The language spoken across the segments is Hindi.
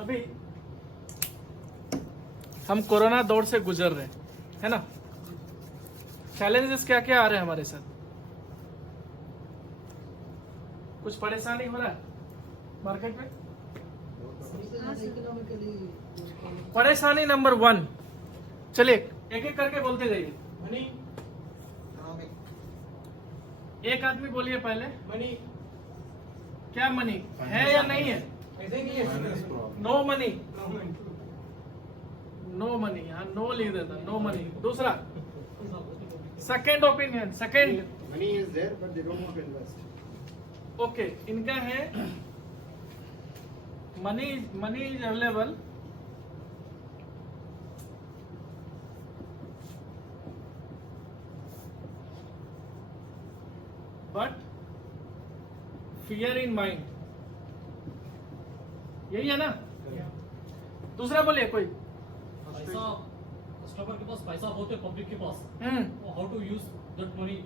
अभी हम कोरोना दौर से गुजर रहे हैं, है ना। चैलेंजेस क्या क्या आ रहे हैं हमारे साथ? कुछ परेशानी हो रहा है मार्केट में? परेशानी नंबर 1, चलिए एक एक करके बोलते जाइए। मनी, एक आदमी बोलिए पहले। मनी, क्या मनी है या नहीं है? ऐसे नहीं है। नो मनी, नो मनी, यहाँ नो लिख देता, नो मनी। दूसरा, second opinion, second. Money is there, but they don't want to invest. Okay, इनका है money is available but fear in mind, यही है ना? दूसरा बोलिए कोई। पैसा कस्टमर के पास पैसा बहुत है, पब्लिक के पास how to use that money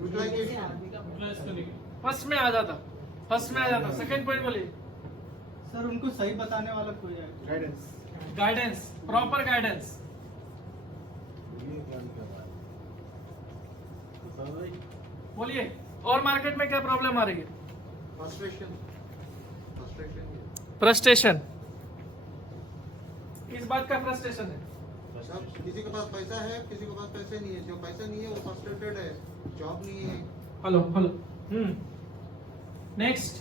utilize करने के। फर्स्ट में आ जाता, सेकंड पॉइंट बोलिए। सर उनको सही बताने वाला कोई है? Guidance. Guidance, proper guidance. बोलिए, और मार्केट में क्या प्रॉब्लम आ रही है? फ्रस्ट्रेशन। किस बात का फ्रस्ट्रेशन है? किसी के पास पैसा है, किसी के पास पैसे नहीं है। जो पैसा नहीं है वो फ्रस्ट्रेटेड है, जॉब नहीं है। Hello. Next,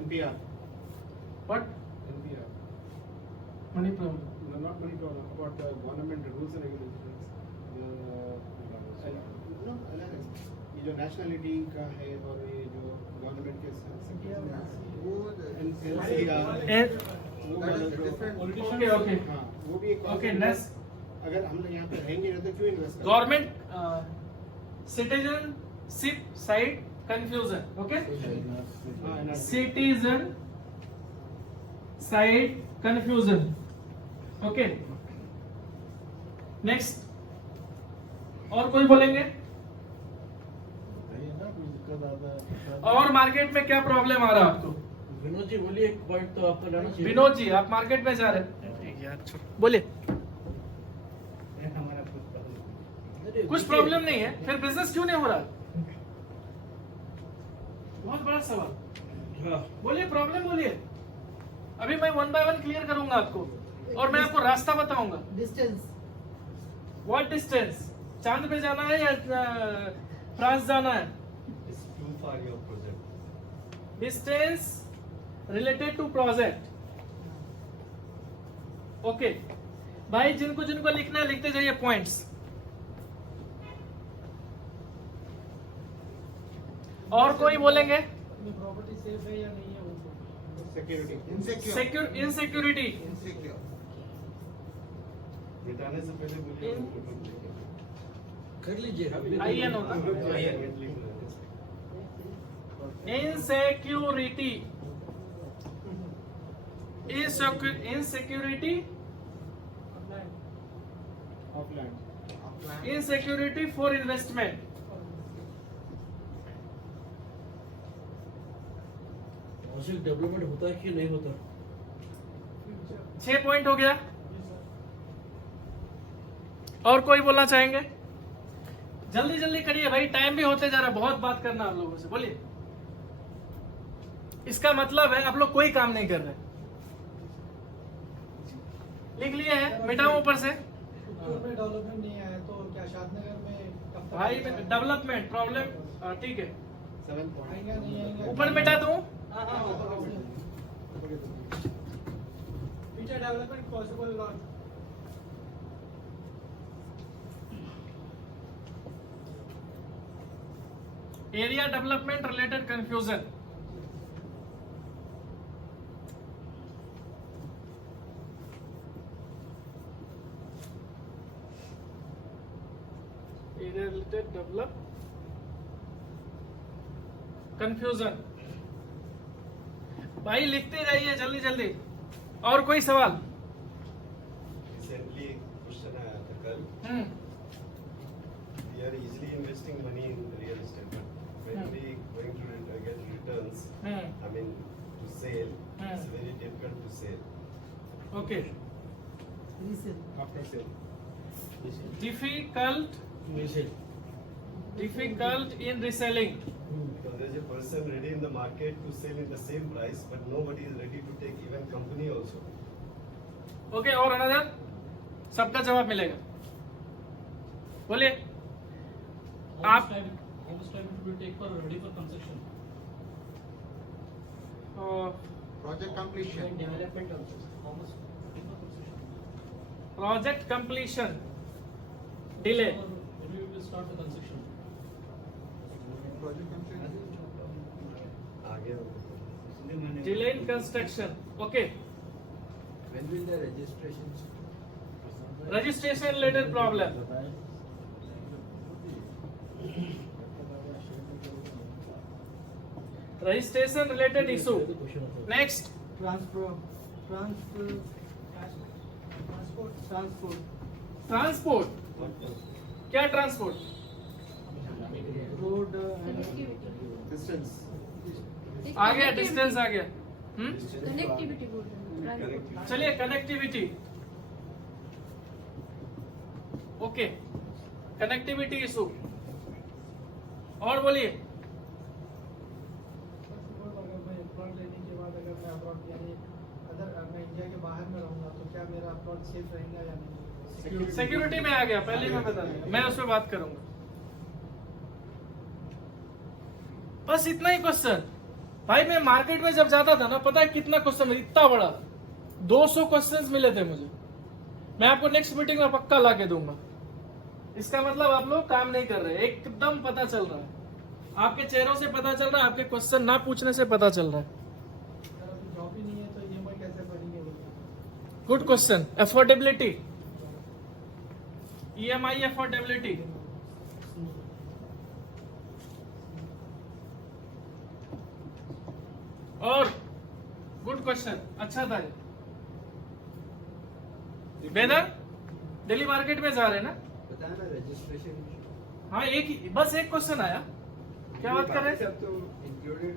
NPR. What? NPR. Money problem. No, not money problem. About the government rules and regulations. No, ये जो nationality का है और ये जो government के वो NCR, वो वाला जो ओके ओके हाँ, वो भी एक ओके। नेक्स्ट, अगर हम यहाँ पे रहेंगे नहीं तो क्यों इन्वेस्ट करें? Government citizenship side confusion. Okay, हाँ, citizen side confusion. Okay, next, और कोई बोलेंगे? और मार्केट में क्या प्रॉब्लम आ रहा है आपको? विनोद जी बोलिए, एक पॉइंट तो आपको लेना चाहिए। विनोद जी, आप मार्केट में जा रहे हैं यार, बोलिए। कुछ प्रॉब्लम नहीं है, फिर बिजनेस क्यों नहीं हो रहा? बहुत बड़ा सवाल। हाँ, बोलिए, प्रॉब्लम बोलिए। अभी मैं 1 बाय 1 क्लियर करूंगा आपको, और मैं आपको रास्ता बताऊंगा। Distance, what distance? चांद पे जाना है या फ्रांस जाना है? it's too far your project. Distance related to project. Okay भाई, जिनको जिनको लिखना है लिखते जाइए पॉइंट्स। और कोई बोलेंगे? प्रॉपर्टी सेफ है या नहीं है वो? Security. इनसिक्योरिटी। इनसिक्योर। मिटाने से पहले बोलिए। कर लीजिए। IN होगा। Insecurity, insecurity, Offline. Insecurity for investment. Development होता है कि नहीं होता? 6 पॉइंट हो गया। और कोई बोलना चाहेंगे? जल्दी जल्दी करिए भाई, टाइम भी होते जा रहा है, बहुत बात करना आप लोगों से। बोलिए। इसका मतलब है आप लोग कोई काम नहीं कर रहे। लिख लिए हैं, मिटाऊं ऊपर से? ऊपर में डेवलपमेंट नहीं आया तो क्या शादनगर में भाई डेवलपमेंट प्रॉब्लम, ठीक है, 7 point. आएगा नहीं आएगा? ऊपर मिटा दूं? Future development possible not. Area development related confusion. Area related develop confusion. भाई लिखते जाइए जल्दी जल्दी। और कोई सवाल? Recently, question आया था कल. हम्म, We are easily investing money in real estate, but when we going to get returns, I mean, to sale. Hmm. It's very difficult to sell. Okay after sale difficult in reselling. Because there's a person ready in the market to sell in the same price, but nobody is ready to take, even company also. Okay और अनदर सबका जवाब मिलेगा. बोलिए How आप- much time it will take for ready for construction? Project completion. Development also How much ready for construction? Project completion delay. Or when we will start the construction? Project completion. आगे delay in construction. Okay When will the registration? Registration related problem. Registration related issue. Next transport. क्या ट्रांसपोर्ट? रोड डिस्टेंस आ गया, डिस्टेंस आ गया. कनेक्टिविटी बोल रहे हैं. चलिए कनेक्टिविटी. Okay connectivity issue. और बोलिए अगर मैं प्लॉट लेने के बाद अगर मैं अब्रॉड यानी अदर मैं इंडिया के बाहर में रहूंगा तो क्या मेरा प्लॉट सेफ रहेगा या नहीं? सिक्योरिटी में आ गया. पहले मैं बता दूंगा, मैं उस पर बात करूंगा. बस इतना ही क्वेश्चन. भाई मैं मार्केट में जब जाता था ना, पता है कितना क्वेश्चन, इतना बड़ा 200 क्वेश्चंस मिले थे मुझे. मैं आपको नेक्स्ट मीटिंग में पक्का ला के दूंगा. इसका मतलब आप लोग काम नहीं कर रहे. एकदम पता चल रहा है, आपके चेहरों से पता चल रहा है, आपके क्वेश्चन ना पूछने से पता चल रहा है. अगर अभी जॉब ही नहीं है तो EMI कैसे भरेंगे वो? Good question. Affordability, EMI affordability. और गुड क्वेश्चन, अच्छा था ये. वेदर दिल्ली मार्केट में जा रहे हैं ना? बताया ना registration हाँ एक ही, बस एक क्वेश्चन आया. क्या बात कर रहे हैं? included.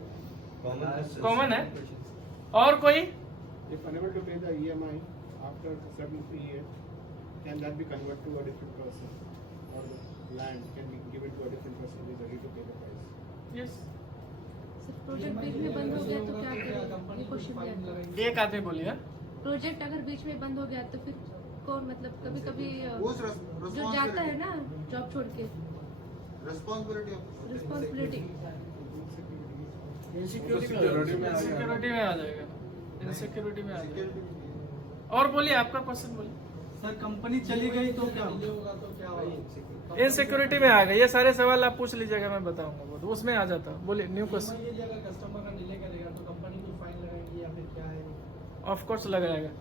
Common है. और कोई? If unable to pay the EMI after a certain period, can that be converted to a different person? Or the land can be given to a different person who is ready to pay the price? Yes. सिर्फ प्रोजेक्ट बीच में बंद हो गया तो क्या करें? ये क्वेश्चन दिया था. एक आदमी बोलिए. प्रोजेक्ट अगर बीच में बंद हो गया तो फिर कौन, मतलब कभी कभी Whose जो जाता है ना जॉब छोड़ के, responsibility of रिस्पॉन्सिबिलिटी. सिक्योरिटी में आ जाएगा. इनसिक्योरिटी में आ जाएगा. security. और बोलिए आपका क्वेश्चन बोलिए. सर कंपनी चली गई तो क्या होगा? तो क्या होगा? इनसिक्योरिटी में आ गए. ये सारे सवाल आप पूछ लीजिएगा, मैं बताऊंगा. वो तो उसमें आ जाता. बोलिए न्यू क्वेश्चन. ये अगर कस्टमर का डिले करेगा तो कंपनी को फाइन लगाएगी या फिर क्या है? ऑफ कोर्स लगाएगा.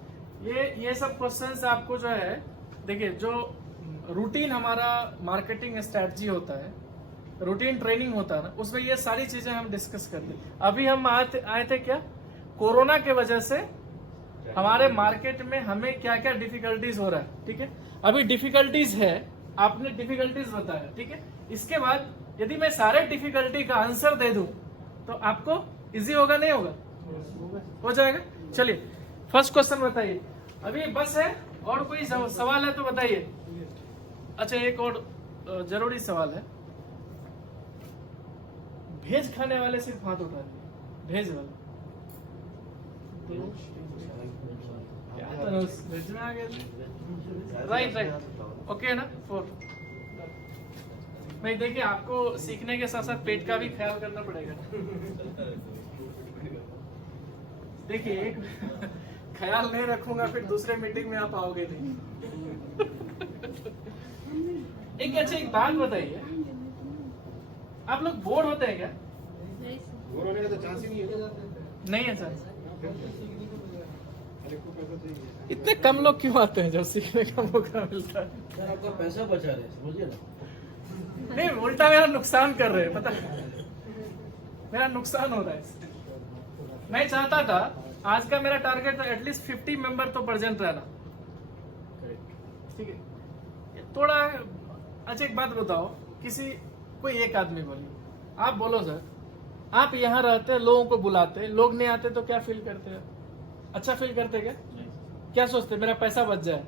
ये सब क्वेश्चंस आपको जो है, देखिए जो रूटीन हमारा मार्केटिंग स्ट्रेटजी होता है, रूटीन ट्रेनिंग होता है ना, उसमें ये सारी चीजें हम डिस्कस करते हैं. अभी हम आए थे क्या, कोरोना के वजह से हमारे मार्केट में हमें क्या क्या डिफिकल्टीज हो रहा है. ठीक है, अभी डिफिकल्टीज है, आपने डिफिकल्टीज बताया. ठीक है, इसके बाद यदि मैं सारे डिफिकल्टी का आंसर दे दूं तो आपको इजी होगा नहीं होगा? हो जाएगा. चलिए फर्स्ट क्वेश्चन बताइए. अभी बस है, और कोई सवाल है तो बताइए. अच्छा एक और जरूरी सवाल है. भेज खाने वाले सिर्फ हाथ उठा दिए. भेज वाले भेज में आ गए. Right right. ओके ना. 4. नहीं देखिए, आपको सीखने के साथ साथ पेट का भी ख्याल करना पड़ेगा. देखिए एक ख्याल नहीं रखूंगा फिर दूसरे मीटिंग में आप आओगे नहीं. एक बात बताइए, आप लोग बोर होते हैं क्या? बोर होने का तो चांस ही नहीं है. नहीं है सर. अरे को पैसा चाहिए. इतने कम लोग क्यों आते हैं जब सीखने का मौका मिलता है? सर आपका पैसा बचा रहे हैं, समझिए ना. नहीं, उल्टा मेरा नुकसान कर रहे हैं, पता है? मेरा नुकसान हो रहा है. मैं चाहता था, आज का मेरा टारगेट था एटलीस्ट 50 मेंबर तो प्रेजेंट रहना. ठीक है, थोड़ा. अच्छा एक बात बताओ, कोई एक आदमी बोलिए. आप बोलो सर, आप यहाँ रहते, लोगों को बुलाते, लोग नहीं आते तो क्या फील करते हैं? अच्छा फील करते क्या? क्या सोचते मेरा पैसा बच जाए?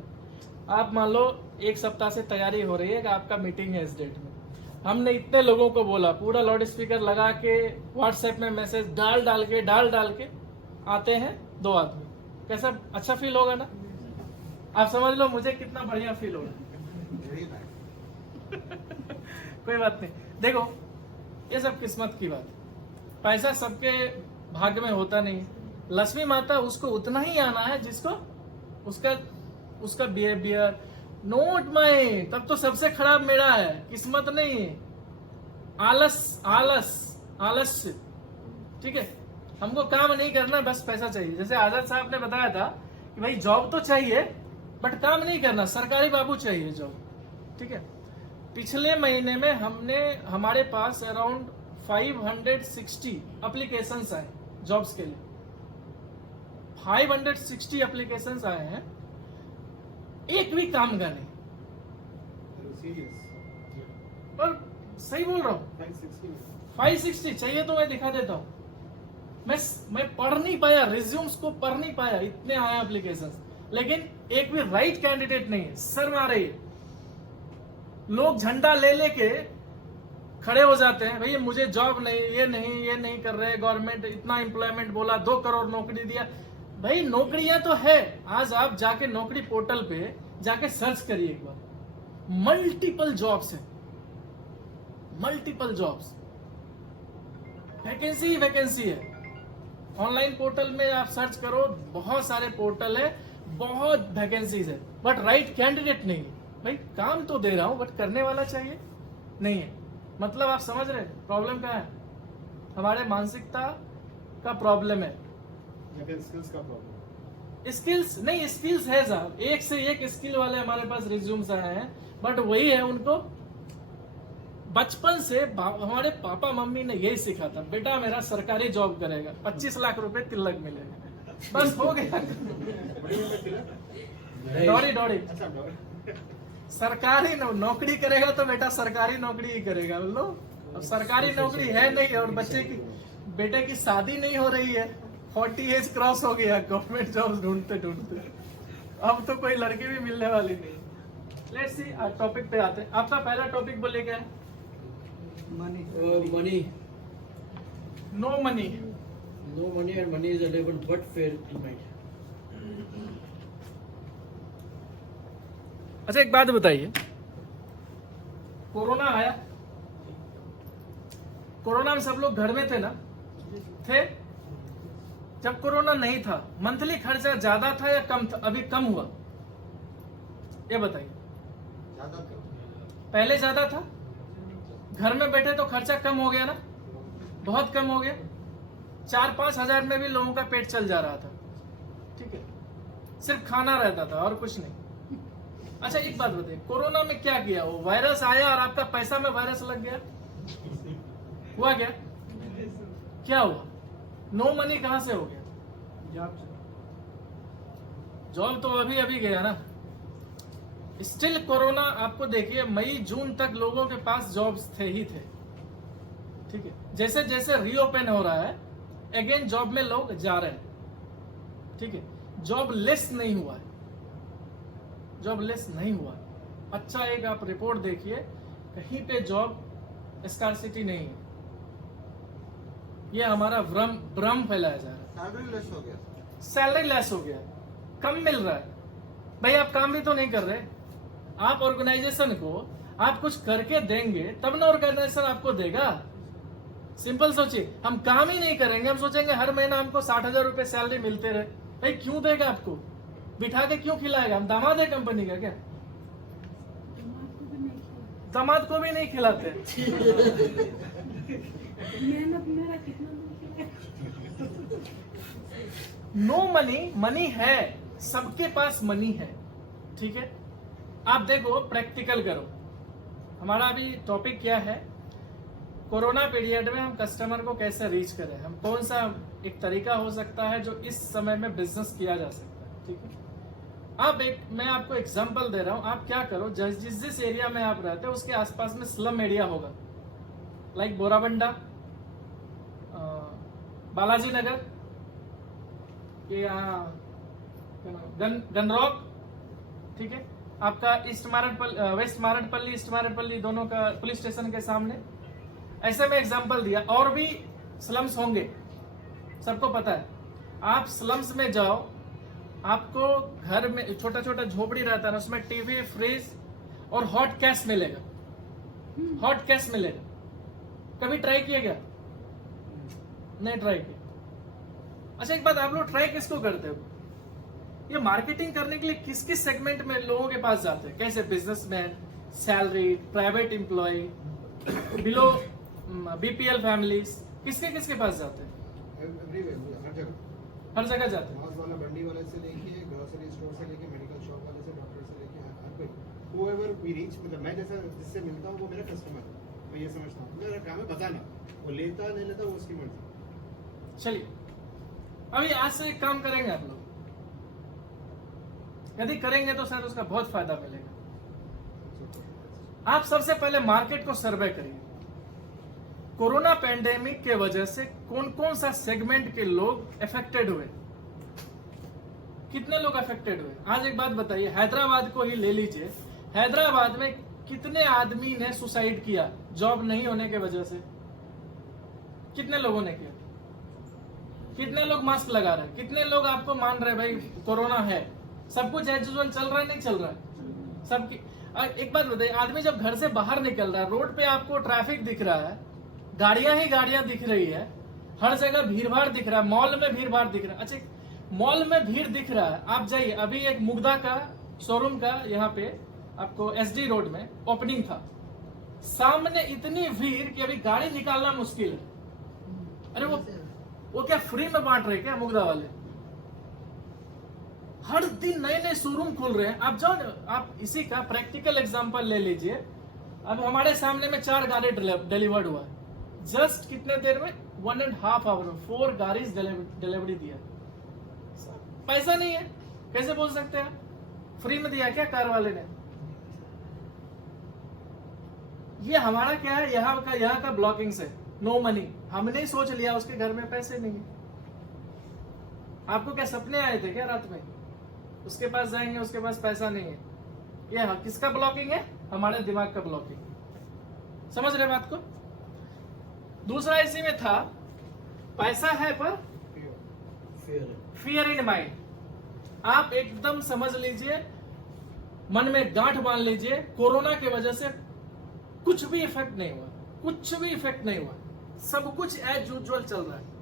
आप मान लो एक सप्ताह से तैयारी हो रही है कि आपका मीटिंग है इस डेट में, हमने इतने लोगों को बोला, पूरा लाउड स्पीकर लगा के व्हाट्सएप में मैसेज डाल डाल के आते हैं 2 आदमी, कैसा अच्छा फील होगा ना? आप समझ लो मुझे कितना बढ़िया फील होगा। कोई बात नहीं, देखो ये सब किस्मत की बात है, पैसा सबके भाग्य में होता नहीं है। लक्ष्मी माता उसको उतना ही आना है जिसको उसका बिहेवियर, नोट माई, तब तो सबसे खराब मेरा है, किस्मत नहीं है, आलस्य। ठीक है, हमको काम नहीं करना, बस पैसा चाहिए। जैसे आजाद साहब ने बताया था कि भाई जॉब तो चाहिए बट काम नहीं करना, सरकारी बाबू चाहिए जॉब। ठीक है, पिछले महीने में हमारे पास अराउंड 560 एप्लीकेशंस आए जॉब्स के लिए, 560 एप्लीकेशंस आए हैं, एक भी काम का नहीं। Serious. और सही बोल रहा हूँ, 560 चाहिए तो मैं दिखा देता हूँ। मैं पढ़ नहीं पाया, रिज्यूम्स को पढ़ नहीं पाया, इतने आए एप्लीकेशंस, लेकिन एक भी राइट कैंडिडेट नहीं है। सर मारे लोग झंडा ले लेके खड़े हो जाते हैं, भैया मुझे जॉब नहीं, ये नहीं कर रहे, गवर्नमेंट इतना एम्प्लॉयमेंट बोला, 2 करोड़ नौकरी दिया। भाई नौकरियां तो है, आज आप जाके नौकरी पोर्टल पे जाके सर्च करिए एक बार, मल्टीपल जॉब्स है, मल्टीपल जॉब्स, वैकेंसी ही वैकेंसी है। ऑनलाइन पोर्टल में आप सर्च करो, बहुत सारे पोर्टल है, बहुत वैकेंसीज है, बट राइट कैंडिडेट नहीं है। भाई काम तो दे रहा हूं बट करने वाला चाहिए नहीं है। मतलब आप समझ रहे प्रॉब्लम क्या है? हमारे मानसिकता का प्रॉब्लम है, लेकिन skills का problem. स्किल्स नहीं, स्किल्स है साहब, एक से एक स्किल वाले हमारे पास रिज्यूम्स आए हैं, बट वही है, उनको बचपन से हमारे पापा मम्मी ने यही सिखा था, बेटा मेरा सरकारी जॉब करेगा, 25 लाख रुपए तिलक मिलेगा, बस हो गया। दौड़ी अच्छा, डॉक्टर. सरकारी नौकरी करेगा तो बेटा सरकारी नौकरी ही करेगा। बोलो अब सरकारी नौकरी है नहीं और बेटे की शादी नहीं हो रही है, 40 एज क्रॉस हो गया, गवर्नमेंट जॉब ढूंढते अब तो कोई लड़की भी मिलने वाली नहीं। लेट्स सी, टॉपिक पे आते हैं। आपका पहला टॉपिक बोले क्या है? Money. No money. No money and money is available but fair tonight. अच्छा एक बात बताइए, कोरोना आया, कोरोना में सब लोग घर में थे ना? थे। जब कोरोना नहीं था मंथली खर्चा ज्यादा था या कम था? अभी कम हुआ, ये बताइए। ज्यादा था। पहले ज्यादा था, घर में बैठे तो खर्चा कम हो गया ना, बहुत कम हो गया। 4-5 हजार में भी लोगों का पेट चल जा रहा था। ठीक है, सिर्फ खाना रहता था और कुछ नहीं। अच्छा एक बात बताइए, कोरोना में क्या किया? वो वायरस आया और आपका पैसा में वायरस लग गया, हुआ क्या? क्या हुआ? नो मनी कहां से हो गया? जॉब तो अभी गया ना। स्टिल कोरोना, आपको देखिए मई जून तक लोगों के पास जॉब्स थे ही थे। ठीक है, जैसे जैसे रीओपन हो रहा है अगेन जॉब में लोग जा रहे हैं। ठीक है, जॉब लेस नहीं हुआ है, जॉब लेस नहीं हुआ है। अच्छा एक आप रिपोर्ट देखिए, कहीं पे जॉब स्कार्सिटी नहीं है। ये हमारा भ्रम फैलाया जा रहा है। सैलरी लेस हो गया। सैलरी लेस हो गया, कम मिल रहा है। भाई आप काम भी तो नहीं कर रहे। आप ऑर्गेनाइजेशन को आप कुछ करके देंगे तब ना ऑर्गेनाइजेशन आपको देगा। सिंपल सोचिए, हम काम ही नहीं करेंगे, हम सोचेंगे हर महीना हमको 60,000 रुपए सैलरी मिलते रहे, भाई क्यों देगा आपको? बिठा के क्यों खिलाएगा? हम दामाद है कंपनी का क्या? दामाद को भी नहीं खिलाते। मेहनत मेरा कितना नो मनी है, सबके पास मनी है। ठीक है, आप देखो प्रैक्टिकल करो। हमारा अभी टॉपिक क्या है? कोरोना पीरियड में हम कस्टमर को कैसे रीच करें, हम कौन सा एक तरीका हो सकता है जो इस समय में बिजनेस किया जा सकता है। ठीक है, मैं आपको एग्जांपल दे रहा हूं। आप क्या करो, जिस एरिया में आप रहते हो उसके आसपास में स्लम एरिया होगा, लाइक बोराबंडा, बालाजी नगर, ये यहाँ गनरौक, ठीक है, आपका वेस्ट मारडपल्ली दोनों का पुलिस स्टेशन के सामने। ऐसे में एग्जांपल दिया, और भी स्लम्स होंगे, सबको पता है। आप स्लम्स में जाओ, आपको घर में छोटा छोटा झोपड़ी रहता है ना, उसमें टीवी, फ्रिज और हॉट कैश मिलेगा, हॉट कैश मिलेगा। कभी ट्राई किया क्या? नहीं ट्राई किया। अच्छा एक बात, आप लोग ट्राई किसको करते हो? ये मार्केटिंग करने के लिए किस किस सेगमेंट में लोगों के पास जाते हैं? कैसे? Businessman, salary, private employ, below BPL families, किसके पास जाते हैं? Everywhere, हर जगह जाते हैं। मांस वाला, मंडी वाले से लेके, ग्रोसरी स्टोर से लेके, मेडिकल शॉप वाले से, डॉक्टर से लेके, हर कोई, whoever we reach, मतलब मैं जैसा जिससे मिलता हूँ वो मेरा कस्टमर है, मैं ये समझता हूँ। मेरा काम है बताना, वो लेता नहीं लेता वो उसकी मर्जी। चलिए अभी आज से एक काम करेंगे आप लोग, यदि करेंगे तो शायद उसका बहुत फायदा मिलेगा। आप सबसे पहले मार्केट को सर्वे करिए। कोरोना पैंडेमिक के वजह से कौन कौन सा सेगमेंट के लोग अफेक्टेड हुए, कितने लोग अफेक्टेड हुए? आज एक बात बताइए, हैदराबाद को ही ले लीजिए, हैदराबाद में कितने आदमी ने सुसाइड किया जॉब नहीं होने के वजह से? कितने लोगों ने किया? कितने लोग मास्क लगा रहे हैं? कितने लोग आपको मान रहे हैं भाई कोरोना है, सब कुछ एज यूजुअल चल रहा है? नहीं चल रहा है सबकी। एक बात बताइए, आदमी जब घर से बाहर निकल रहा है, रोड पे आपको ट्रैफिक दिख रहा है, गाड़ियां ही गाड़ियां दिख रही है, हर जगह भीड़ भाड़ दिख रहा है, मॉल में भीड़ भाड़ दिख रहा है। अच्छा मॉल में भीड़ दिख रहा है, आप जाइए, अभी एक मुग्धा का शोरूम का यहाँ पे आपको एसडी रोड में ओपनिंग था, सामने इतनी भीड़ कि अभी गाड़ी निकालना मुश्किल है। अरे वो क्या फ्री में बांट रहे क्या मुग्धा वाले? हर दिन नए नए शोरूम खोल रहे हैं। आप जाओ ना, आप इसी का प्रैक्टिकल एग्जांपल ले लीजिए। अब हमारे सामने में 4 गाड़ी डिलीवर्ड हुआ है, जस्ट कितने देर में, 1.5 आवर में 4 गाड़ी डिलीवरी दिया। पैसा नहीं है, कैसे बोल सकते हैं? फ्री में दिया क्या कार वाले ने? ये हमारा क्या है, यहाँ का ब्लॉकिंग से नो मनी। हमने ही सोच लिया उसके घर में पैसे नहीं है। आपको क्या सपने आए थे क्या रात में उसके पास जाएंगे, उसके पास पैसा नहीं है? ये किसका ब्लॉकिंग है? हमारे दिमाग का ब्लॉकिंग। समझ रहे बात को? दूसरा इसी में था, पैसा है पर फियर इन माइंड। आप एकदम समझ लीजिए, मन में गांठ बांध लीजिए, कोरोना की वजह से कुछ भी इफेक्ट नहीं हुआ, कुछ भी इफेक्ट नहीं हुआ, सब कुछ एज यूजुअल चल रहा है।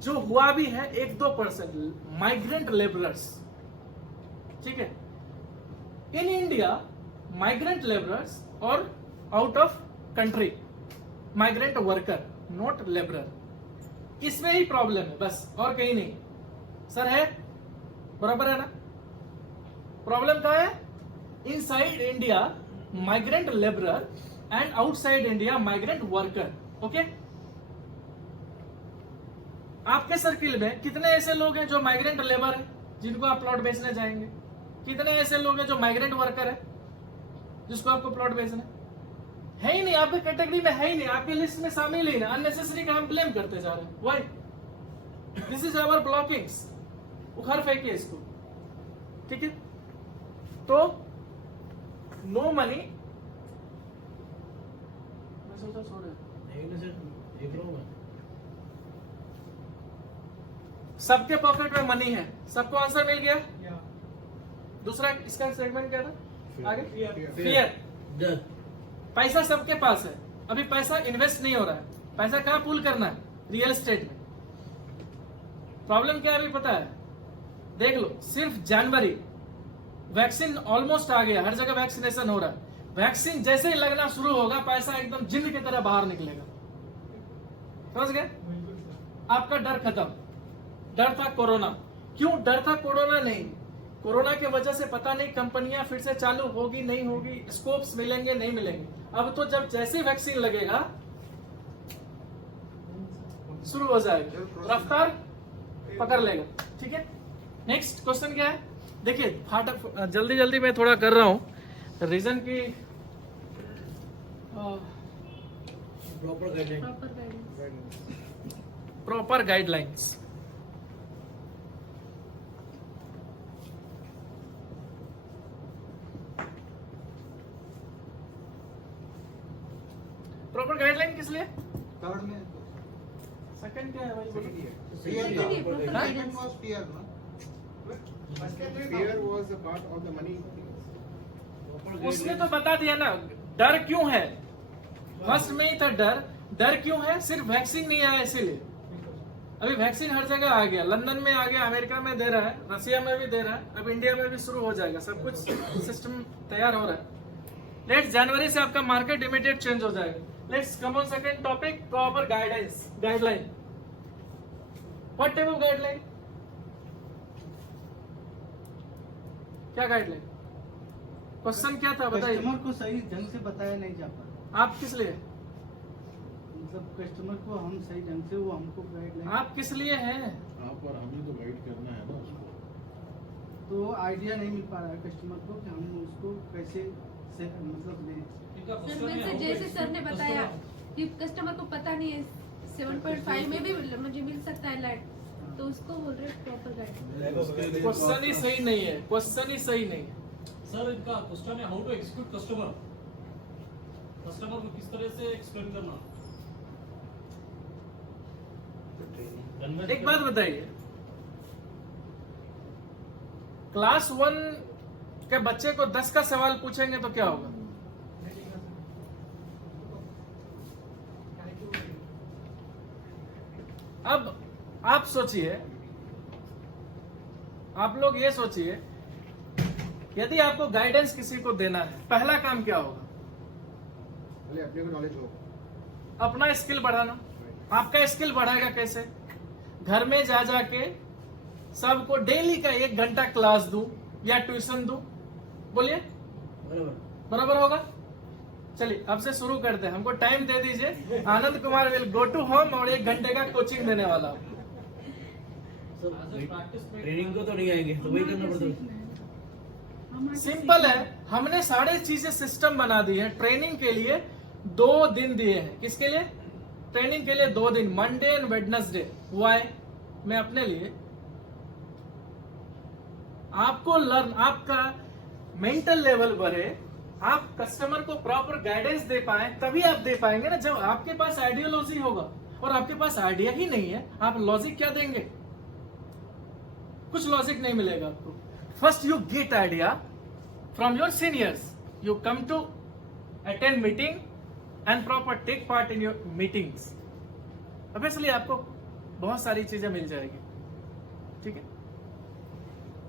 जो हुआ भी है 1-2% माइग्रेंट लेबरर्स, ठीक है, इन इंडिया माइग्रेंट लेबरर्स और out of country migrant worker, not labourer. इसमें ही प्रॉब्लम है बस, और कहीं नहीं। सर है बराबर है ना? प्रॉब्लम कहाँ है? Inside India migrant labourer and outside India migrant worker. Okay, आपके सर्किल में कितने ऐसे लोग हैं जो माइग्रेंट लेबर है जिनको आप प्लॉट बेचने जाएंगे? कितने ऐसे लोग हैं जो माइग्रेंट वर्कर है जिसको आपको प्लॉट बेचना है ही नहीं? आपकी कैटेगरी में है ही नहीं, आपकी लिस्ट में शामिल ही नहीं। अननेसेसरी का हम ब्लेम करते जा रहे हैं। Why? This is our blockings. उखाड़ फेंकिए इसको, ठीक है? तो नो मनी, मैं सोचा छोड़ देख रहा हूं मैं। सबके पॉकेट में मनी है, सबको आंसर मिल गया। दूसरा इसका सेगमेंट क्या था आगे? फियर। पैसा सबके पास है, अभी पैसा इन्वेस्ट नहीं हो रहा है। पैसा कहाँ पूल करना है? रियल एस्टेट में। प्रॉब्लम क्या है अभी पता है? देख लो, सिर्फ जनवरी वैक्सीन ऑलमोस्ट आ गया, हर जगह वैक्सीनेशन हो रहा है। वैक्सीन जैसे ही लगना शुरू होगा, पैसा एकदम जिन्न की तरह बाहर निकलेगा। समझ गए? आपका डर खत्म। डर था कोरोना। क्यों डर था कोरोना? नहीं, कोरोना की वजह से पता नहीं कंपनियां फिर से चालू होगी नहीं होगी, स्कोप्स मिलेंगे नहीं मिलेंगे। अब तो जब जैसे वैक्सीन लगेगा शुरू हो जाएगा, रफ्तार पकड़ लेगा। ठीक है, नेक्स्ट क्वेश्चन क्या है? देखिए फाटक जल्दी जल्दी मैं थोड़ा कर रहा हूं रीजन की proper guidance. Proper guidance. Proper guidelines. Proper guideline किस लिए? थर्ड में सेकंड क्या है भाई बोलो? Second ये proper guidance. was fear, no? Fear was a part of the money. उसने तो बता दिया ना डर क्यों है। फर्स्ट में ही था डर। डर क्यों है? सिर्फ वैक्सीन नहीं आया इसीलिए। अभी वैक्सीन हर जगह आ गया, लंदन में आ गया, अमेरिका में दे रहा है, रसिया में भी दे रहा है, अब इंडिया में भी शुरू हो जाएगा। सब कुछ सिस्टम तैयार हो रहा है। लेट्स जनवरी से आपका मार्केट इमीडिएट चेंज हो जाएगा। Let's come on second topic, proper guidance, guideline. What type of guideline? क्या गाइडलाइन? क्वेश्चन क्या था बताइए। कस्टमर को सही ढंग से बताया नहीं जा पा आप किस लिए? मतलब कस्टमर को हम सही ढंग से वो हमको गाइडलाइन आप किस लिए हैं? आप और हमें तो गाइड करना है ना उसको। तो आइडिया नहीं मिल पा रहा है कस्टमर को कि हम उसको कैसे से मतलब लें। इनका सर क्वेश्चन वैसे है, जैसे सर ने customer- बताया कि कस्टमर को पता नहीं है 7.5 में भी मुझे मिल सकता है लाइट, तो उसको बोल रहे प्रॉपर गाइड। क्वेश्चन ही सही नहीं है, क्वेश्चन ही सही नहीं है। सर इनका क्वेश्चन है how to execute customer. Customer को किस तरह से एक्सप्लेन करना। एक बात बताइए, क्लास 1 के बच्चे को 10 का सवाल पूछेंगे तो क्या होगा? अब आप सोचिए, आप लोग ये सोचिए, यदि आपको गाइडेंस किसी को देना है, पहला काम क्या होगा? पहले अपने को नॉलेज हो। अपना स्किल बढ़ाना। आपका स्किल बढ़ाएगा कैसे? घर में जा जाके सबको डेली का 1 घंटा क्लास दूं या ट्यूशन दूं। बोलिए बराबर होगा? चलिए अब से शुरू करते हैं। हमको टाइम दे दीजिए। Anand Kumar will go to home और 1 घंटे का कोचिंग देने वाला हूं। ट्रेनिंग को तो नहीं आएंगे तो वही करना पड़ता है। सिंपल है, हमने सारे चीजें सिस्टम बना दी है। ट्रेनिंग के लिए 2 दिन दिए हैं। किसके लिए? ट्रेनिंग के लिए 2 दिन, मंडे एंड वेडनेसडे। वाई? मैं अपने लिए आपको लर्न, आपका मेंटल लेवल बढ़े, आप कस्टमर को प्रॉपर गाइडेंस दे पाए, तभी आप दे पाएंगे ना। जब आपके पास आइडियोलॉजी होगा और आपके पास आइडिया ही नहीं है, आप लॉजिक क्या देंगे? कुछ लॉजिक नहीं मिलेगा आपको। First you get idea from your seniors, you come to attend meeting and proper take part in your meetings. Obviously आपको बहुत सारी चीजें मिल जाएगी। ठीक है,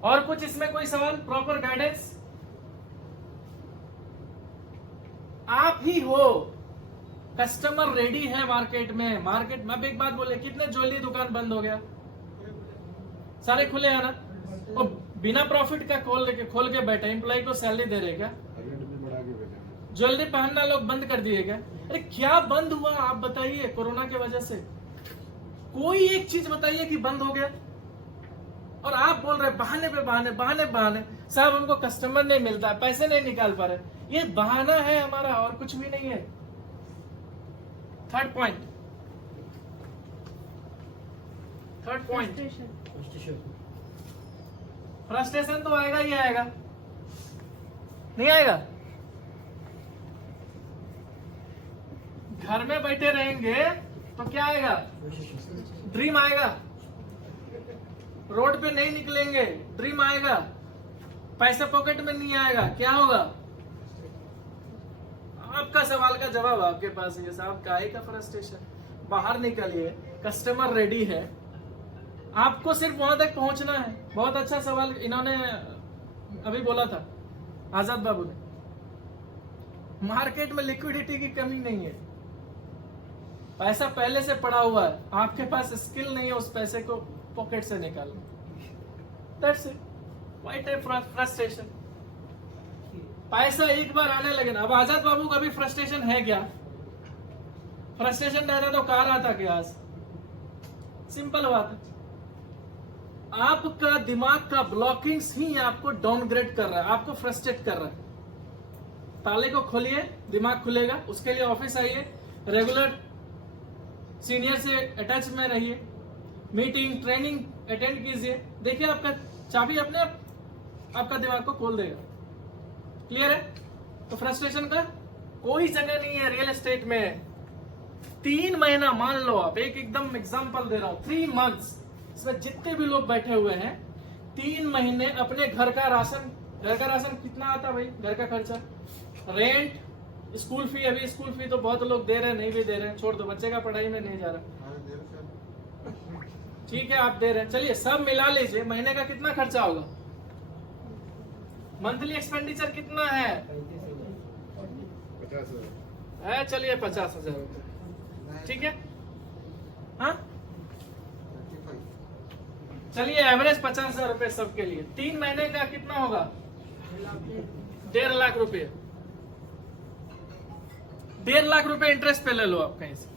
और कुछ इसमें कोई सवाल? प्रॉपर गाइडेंस आप ही हो। कस्टमर रेडी है मार्केट में। मार्केट में अब एक बात बोले, कितने ज्वेलरी दुकान बंद हो गया? सारे खुले हैं ना? और बिना प्रॉफिट का खोल के बैठे, एम्प्लॉय को सैलरी दे रहे क्या? रेट भी बढ़ा के बेचा। ज्वेलरी पहनना लोग बंद कर दिए क्या? अरे क्या बंद हुआ आप बताइए? कोरोना की वजह से कोई एक चीज बताइए कि बंद हो गया। और आप बोल रहे बहाने पे बहाने, बहाने बहाने। साहब हमको कस्टमर नहीं मिलता, पैसे नहीं निकाल पा रहे। ये बहाना है हमारा, और कुछ भी नहीं है। थर्ड पॉइंट, फ्रस्ट्रेशन तो आएगा ही आएगा, नहीं आएगा? घर में बैठे रहेंगे तो क्या आएगा? ड्रीम आएगा। रोड पे नहीं निकलेंगे, ड्रीम आएगा। पैसा पॉकेट में नहीं आएगा, क्या होगा? आपका सवाल का जवाब आपके पास है। साहब काहे का फ्रस्ट्रेशन? बाहर निकलिए, कस्टमर रेडी है, आपको सिर्फ वहां तक पहुंचना है। बहुत अच्छा सवाल इन्होंने अभी बोला था, आजाद बाबू ने। मार्केट में लिक्विडिटी की कमी नहीं है, पैसा पहले से पड़ा हुआ है, आपके पास स्किल नहीं है उस पैसे को पॉकेट से निकालना। That's it. Why type frustration? पैसा एक बार आने लगे ना। अब आजाद बाबू का भी फ्रस्ट्रेशन है क्या? फ्रस्ट्रेशन रहता तो कार आता क्या आज? सिंपल बात है, आपका दिमाग का ब्लॉकिंग्स ही आपको डाउनग्रेड कर रहा है, आपको फ्रस्ट्रेट कर रहा है। ताले को खोलिए, दिमाग खुलेगा। उसके लिए ऑफिस आइए, रेगुलर सीनियर से अटैच में रहिए, मीटिंग ट्रेनिंग अटेंड कीजिए, देखिए आपका चाबी अपने आप आपका दिमाग को खोल देगा। क्लियर है? तो फ्रस्ट्रेशन का कोई जगह नहीं है रियल एस्टेट में। 3 महीना मान लो आप, एक एकदम एग्जांपल दे रहा हूं, 3 मंथ्स, इसमें जितने भी लोग बैठे हुए हैं 3 महीने अपने घर का राशन कितना आता भाई, घर का खर्चा, रेंट, स्कूल फी, अभी स्कूल फी तो बहुत लोग दे रहे हैं, नहीं भी दे रहे हैं, छोड़ दो, बच्चे का पढ़ाई में नहीं जा रहा, ठीक है आप दे रहे हैं, चलिए सब मिला लीजिए, महीने का कितना खर्चा होगा, मंथली एक्सपेंडिचर कितना है 50,000 है, चलिए 50,000 रुपए, ठीक है, हाँ चलिए एवरेज 50,000 रुपए सबके लिए, 3 महीने का कितना होगा 1.5 लाख रुपए, 1.5 लाख रुपए इंटरेस्ट पे ले लो आप कहीं से,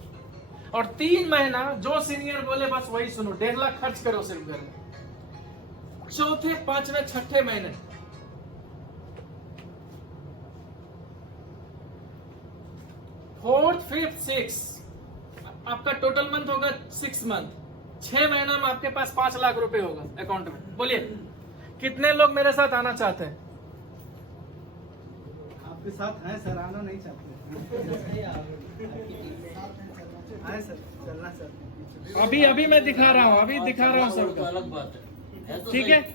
और 3 महीना जो सीनियर बोले बस वही सुनो, 1.5 लाख खर्च करो सिर्फ घर में। चौथे, पांचवें, छठे महीने फोर्थ, फिफ्थ, सिक्स, आपका टोटल मंथ होगा 6 मंथ, 6 महीना में आपके पास 5 लाख रुपए होगा अकाउंट में। बोलिए कितने लोग मेरे साथ आना चाहते हैं? आपके साथ हैं सर, आना नहीं चाहते आए सर, चलना सर। अभी मैं दिखा रहा हूँ, अभी दिखा रहा हूँ तो सबका, अलग बात है तो ठीक सही। है,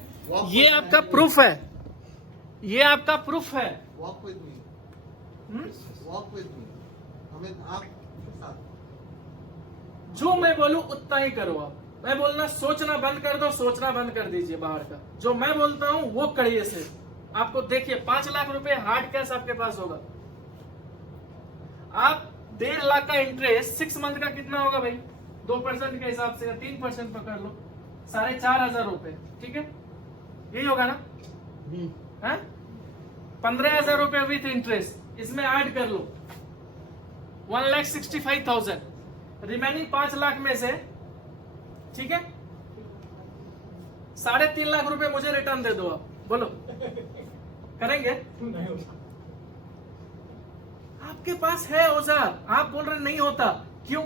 ये आपका प्रूफ है, ये आपका प्रूफ है। Walk with me, hmm? Walk with me, हमें आप साथ। जो मैं बोलूं उतना ही करो आप, मैं बोलना सोचना बंद कर दो, सोचना बंद कर दीजिए बाहर का, जो मैं बोलता हूं वो करिए सिर्फ। आपको देखिए 5 लाख रुपए हार्ड कैश आपके पास होगा, आप 1.5 लाख का इंटरेस्ट 6 मंथ का कितना होगा भाई, 2% के हिसाब से 3% पकड़ लो, 4,500 रुपए, ठीक है, यही होगा ना, है 15,000 रुपए विथ इंटरेस्ट, इसमें ऐड कर लो 1,65,000, रिमेनिंग 5 लाख में से, ठीक है, 3.5 लाख रुपए मुझे रिटर्न दे दो आप, बोलो करेंगे? आपके पास है औजार, आप बोल रहे नहीं होता, क्यों?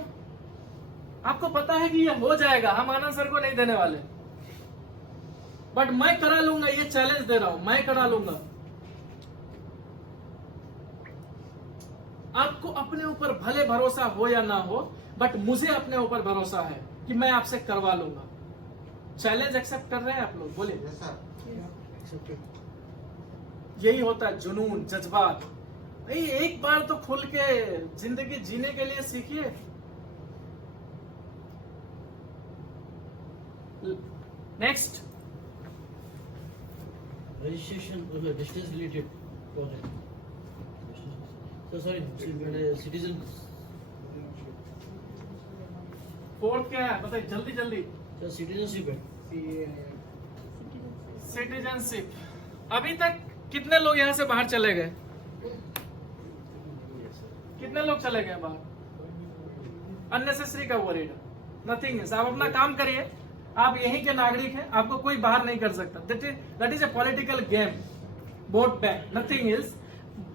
आपको पता है कि ये हो जाएगा, हम आनंद सर को नहीं देने वाले, बट मैं करा लूंगा, ये चैलेंज दे रहा हूं, मैं करा लूंगा। आपको अपने ऊपर भले भरोसा हो या ना हो, बट मुझे अपने ऊपर भरोसा है कि मैं आपसे करवा लूंगा। चैलेंज एक्सेप्ट कर रहे हैं आप लोग? बोलिए। Yes sir. यही होता है जुनून, जज्बात। भाई एक बार तो खुल के जिंदगी जीने के लिए सीखिए। Next, registration distance related project, तो सॉरी सिटीजन, फोर्थ क्या है बताइए जल्दी जल्दी। तो सिटीजनशिप है, सिटीजनशिप, अभी तक कितने लोग यहाँ से बाहर चले गए? कितने लोग चले गए बाहर? अननेसेसरी का वरीड, नथिंग है। आप अपना काम करिए, आप यहीं के नागरिक हैं, आपको कोई बाहर नहीं कर सकता। That is a political game, vote bank, nothing is.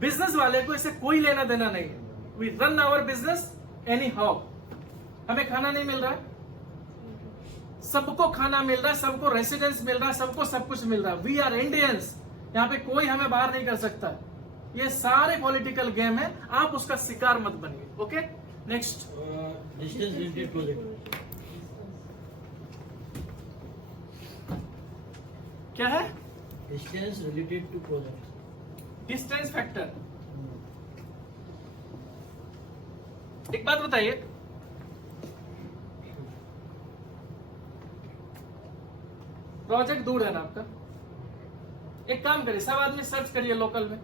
Business वाले को इससे कोई लेना देना नहीं है। We run our business anyhow. हमें खाना नहीं मिल रहा है, सबको खाना मिल रहा है, सबको रेसिडेंस मिल रहा है, सबको सब कुछ मिल रहा है। वी आर इंडियंस, यहाँ पे कोई हमें बाहर नहीं कर सकता। ये सारे पॉलिटिकल गेम है, आप उसका शिकार मत बनिए। Okay, next, distance related project, क्या है? Distance related to project, distance factor. एक बात बताइए, प्रोजेक्ट दूर है ना आपका, एक काम करिए, सब आदमी सर्च करिए लोकल में,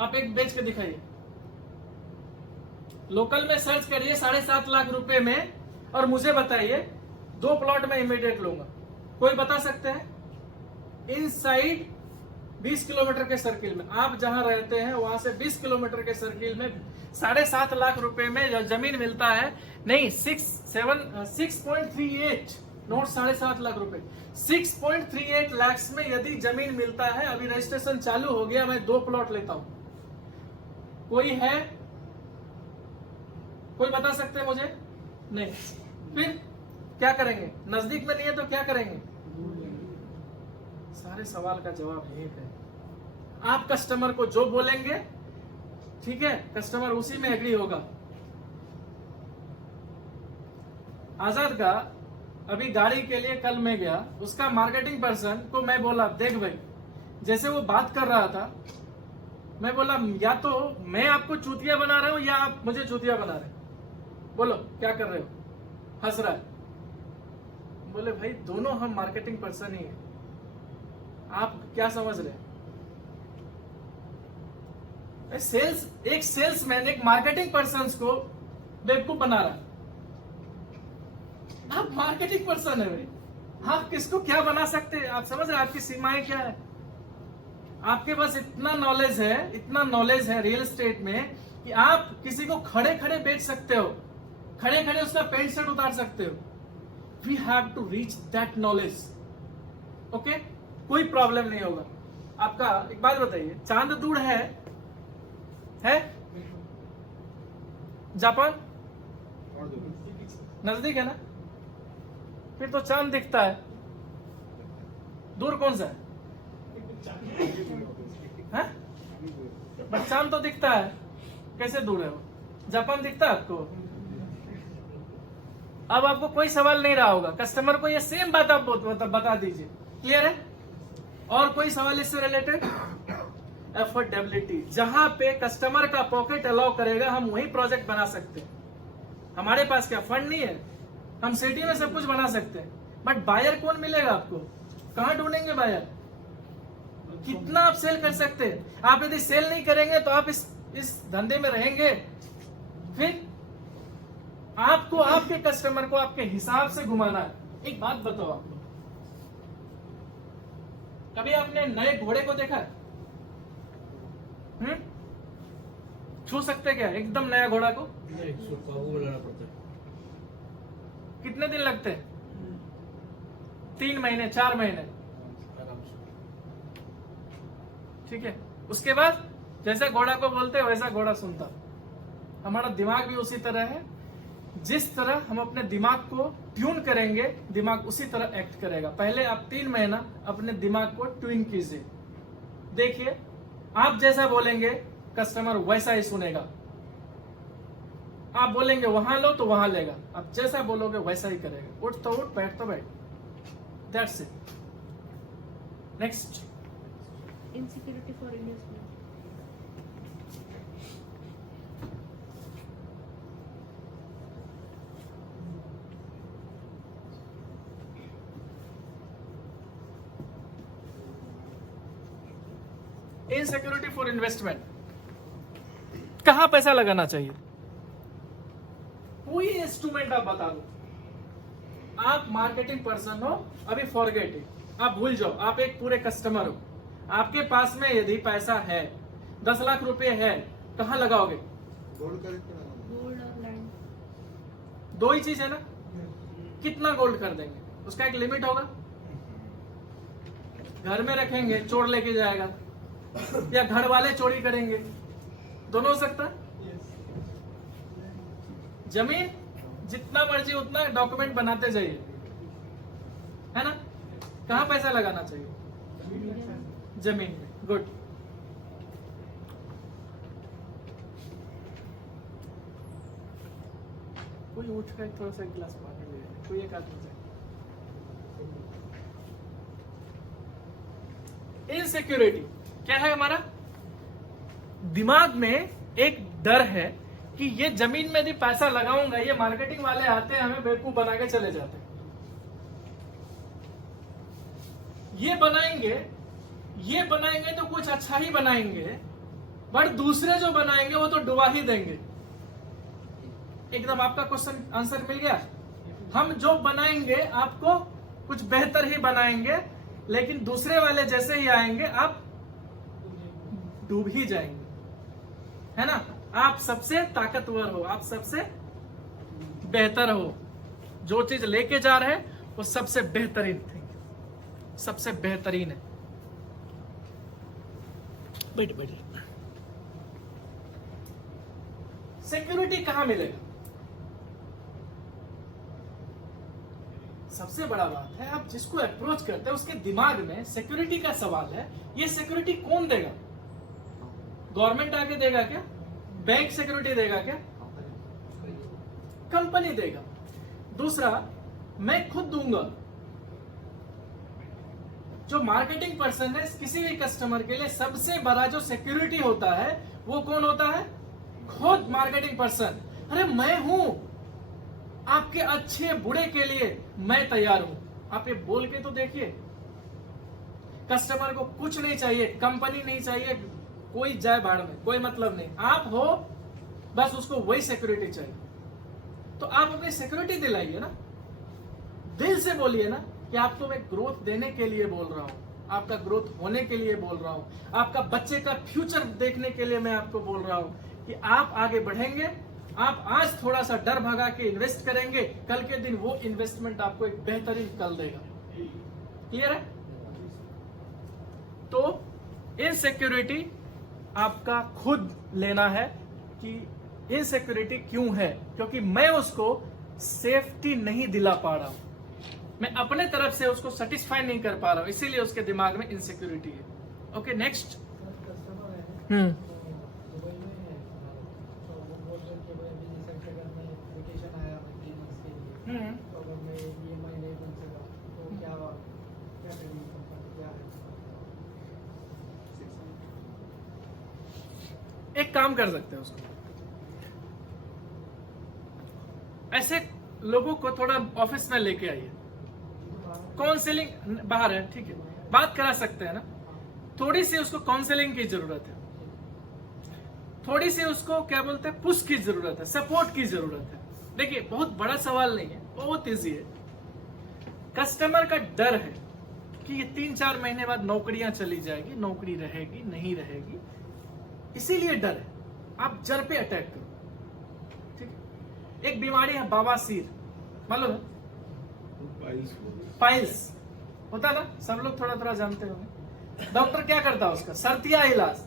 आप एक बेच के दिखाइए। लोकल में सर्च करिए 7.5 लाख रुपए में, और मुझे बताइए 2 प्लॉट में इमीडिएट लूंगा। कोई बता सकते हैं? इनसाइड 20 किलोमीटर के सर्किल में, आप जहां रहते हैं वहां से 20 किलोमीटर के सर्किल में 7.5 लाख रुपए में जमीन मिलता है। नहीं, 6.38, नोट 7.5 लाख रुपए, 6.38 लाख में यदि जमीन मिलता है, अभी रजिस्ट्रेशन चालू हो गया, मैं 2 प्लॉट लेता हूं। कोई है? कोई बता सकते हैं मुझे? नहीं, फिर क्या करेंगे? नजदीक में नहीं है तो क्या करेंगे? सारे सवाल का जवाब एक है, आप कस्टमर को जो बोलेंगे, ठीक है, कस्टमर उसी में एग्री होगा। आजाद का अभी गाड़ी के लिए कल मैं गया, उसका मार्केटिंग पर्सन को मैं बोला, देख भाई, जैसे वो बात कर रहा था, मैं बोला या तो मैं आपको चूतिया बना रहा हूं या आप मुझे चूतिया बना रहे हो, बोलो क्या कर रहे हो? हंस रहा है। बोले भाई दोनों हम मार्केटिंग पर्सन ही हैं, आप क्या समझ रहे हैं? सेल्स, एक सेल्समैन एक मार्केटिंग पर्सन को बेवकूफ बना रहा है। आप मार्केटिंग पर्सन है भाई, आप किसको क्या बना सकते हैं? आप समझ रहे हैं आपकी सीमाएं क्या है? आपके पास इतना नॉलेज है रियल एस्टेट में कि आप किसी को खड़े खड़े बेच सकते हो, खड़े खड़े उसका पेंट शर्ट उतार सकते हो। We have to reach that knowledge, okay? कोई प्रॉब्लम नहीं होगा आपका। एक बात बताइए, चांद दूर है जापान और दो नजदीक है ना, फिर तो चांद दिखता है। दूर कौन सा है? बस चांद तो दिखता है, कैसे दूर है वो? जापान दिखता है आपको? अब आपको कोई सवाल नहीं रहा होगा, कस्टमर को ये सेम बात आप बता दीजिए। क्लियर है? और कोई सवाल इससे रिलेटेड? एफोर्डेबिलिटी, जहां पे कस्टमर का पॉकेट अलाउ करेगा हम वही प्रोजेक्ट बना सकते हैं। हमारे पास क्या फंड नहीं है? हम सिटी में सब कुछ बना सकते हैं, बट बायर कौन मिलेगा आपको? कहां ढूंढेंगे बायर? कितना आप सेल कर सकते हैं? आप यदि सेल नहीं करेंगे तो आप इस धंधे में रहेंगे? फिर आपको आपके कस्टमर को आपके हिसाब से घुमाना है। एक बात बताओ आपको, कभी आपने नए घोड़े को देखा है? छू सकते क्या एकदम नया घोड़ा को? नहीं, उसको काबू में लाना पड़ता है। कितने दिन लगते हैं? 3 महीने 4 महीने, आराम से। ठीक है। उसके बाद जैसे घोड़ा को बोलते हैं वैसा घोड़ा सुनता। हमारा दिमाग भी उसी तरह है, जिस तरह हम अपने दिमाग को ट्यून करेंगे दिमाग उसी तरह एक्ट करेगा। पहले आप 3 महीना अपने दिमाग को ट्यून कीजिए, देखिए आप जैसा बोलेंगे कस्टमर वैसा ही सुनेगा। आप बोलेंगे वहां लो तो वहां लेगा, आप जैसा बोलोगे वैसा ही करेगा। उठ तो उठ, बैठ तो बैठ, that's it. Next, insecurity for investment. Insecurity for investment, कहां पैसा लगाना चाहिए? कोई इंस्ट्रूमेंट आप बता दो। आप मार्केटिंग पर्सन हो, अभी फॉरगेट इट, आप भूल जाओ। आप एक पूरे कस्टमर हो, आपके पास में यदि पैसा है 10 लाख रुपए है, कहां लगाओगे? गोल्ड खरीद के लगाना। गोल्ड और लैंड। 2 ही चीज है ना। कितना गोल्ड कर देंगे? उसका एक लिमिट होगा। घर में रखेंगे, चोर लेके जाएगा, या घर वाले चोरी करेंगे, दोनों हो सकता है। जमीन जितना मर्जी उतना डॉक्यूमेंट बनाते जाइए, है ना। कहां पैसा लगाना चाहिए? जमीन में। गुड। कोई उठ कर थोड़ा सा गिलास पानी ले, कोई एक आदमी जाए। इनसिक्योरिटी क्या है? हमारा दिमाग में एक डर है कि ये जमीन में यदि पैसा लगाऊंगा, ये मार्केटिंग वाले आते हैं हमें बेवकूफ बना के चले जाते हैं। ये बनाएंगे तो कुछ अच्छा ही बनाएंगे, बट दूसरे जो बनाएंगे वो तो डुबा ही देंगे। एकदम आपका क्वेश्चन आंसर मिल गया। हम जो बनाएंगे आपको कुछ बेहतर ही बनाएंगे, लेकिन दूसरे वाले जैसे ही आएंगे आप डूब ही जाएंगे, है ना। आप सबसे ताकतवर हो, आप सबसे बेहतर हो। जो चीज लेके जा रहे हैं वो सबसे बेहतरीन थी, सबसे बेहतरीन है। बैठिए। सिक्योरिटी कहां मिलेगा? सबसे बड़ा बात है, आप जिसको अप्रोच करते हैं उसके दिमाग में सिक्योरिटी का सवाल है। ये सिक्योरिटी कौन देगा? गवर्नमेंट आके देगा क्या? बैंक सिक्योरिटी देगा क्या? कंपनी देगा। दूसरा, मैं खुद दूंगा। जो मार्केटिंग पर्सन है किसी भी कस्टमर के लिए सबसे बड़ा जो सिक्योरिटी होता है वो कौन होता है? खुद मार्केटिंग पर्सन। अरे मैं हूं आपके अच्छे बुरे के लिए, मैं तैयार हूं। आप ये बोल के तो देखिए। कस्टमर को कुछ नहीं चाहिए, कंपनी नहीं चाहिए, कोई जाए भाड़ में, कोई मतलब नहीं। आप हो, बस उसको वही सिक्योरिटी चाहिए। तो आप अपनी सिक्योरिटी दिलाइए ना, दिल से बोलिए ना कि आपको मैं ग्रोथ देने के लिए बोल रहा हूं, आपका ग्रोथ होने के लिए बोल रहा हूं, आपका बच्चे का फ्यूचर देखने के लिए मैं आपको बोल रहा हूं कि आप आगे बढ़ेंगे। आप आज थोड़ा सा डर भगा के इन्वेस्ट करेंगे, कल के दिन वो इन्वेस्टमेंट आपको एक बेहतरीन कल देगा। क्लियर है? तो इनसिक्योरिटी आपका खुद लेना है कि इनसिक्योरिटी क्यों है, क्योंकि मैं उसको सेफ्टी नहीं दिला पा रहा हूं, मैं अपने तरफ से उसको सेटिस्फाई नहीं कर पा रहा हूं, इसीलिए उसके दिमाग में इनसिक्योरिटी है। Okay, next. कस्टमर है दुबई में है, तो वो बोल रहे कि भाई अभी जैसे अगर मैं वेकेशन आया मैं 3 मंथ्स के लिए, तो अगर मैं EMI नहीं बन सका तो क्या करेगी कंपनी, क्या है? एक काम कर सकते हैं उसको, ऐसे लोगों को थोड़ा ऑफिस में लेके आइए, काउंसलिंग बाहर है, ठीक है, बात करा सकते हैं ना। थोड़ी सी उसको काउंसलिंग की जरूरत है, थोड़ी सी उसको क्या बोलते हैं पुश की जरूरत है, सपोर्ट की जरूरत है। देखिए बहुत बड़ा सवाल नहीं है, बहुत इजी है। कस्टमर का डर है कि ये 3-4 महीने बाद नौकरियां चली जाएगी, नौकरी रहेगी नहीं रहेगी, इसीलिए डर है। आप जड़ पे अटैक करो, ठीक है। एक बीमारी है बवासीर, मालूम है? पाइल्स होता ना, सब लोग थोड़ा थोड़ा जानते होंगे। डॉक्टर क्या करता है उसका? सर्दिया इलाज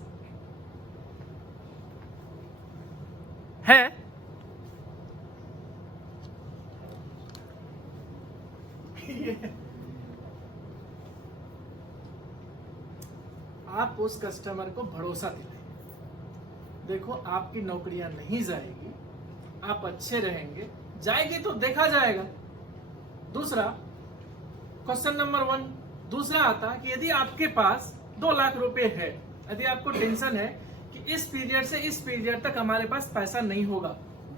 है। आप उस कस्टमर को भरोसा दिलाइए, देखो आपकी नौकरियां नहीं जाएगी, आप अच्छे रहेंगे, जाएगी तो देखा जाएगा। दूसरा, क्वेश्चन नंबर 1 दूसरा आता कि यदि आपके पास 2 लाख रुपए है, यदि आपको टेंशन है कि इस पीरियड से इस पीरियड तक हमारे पास पैसा नहीं होगा,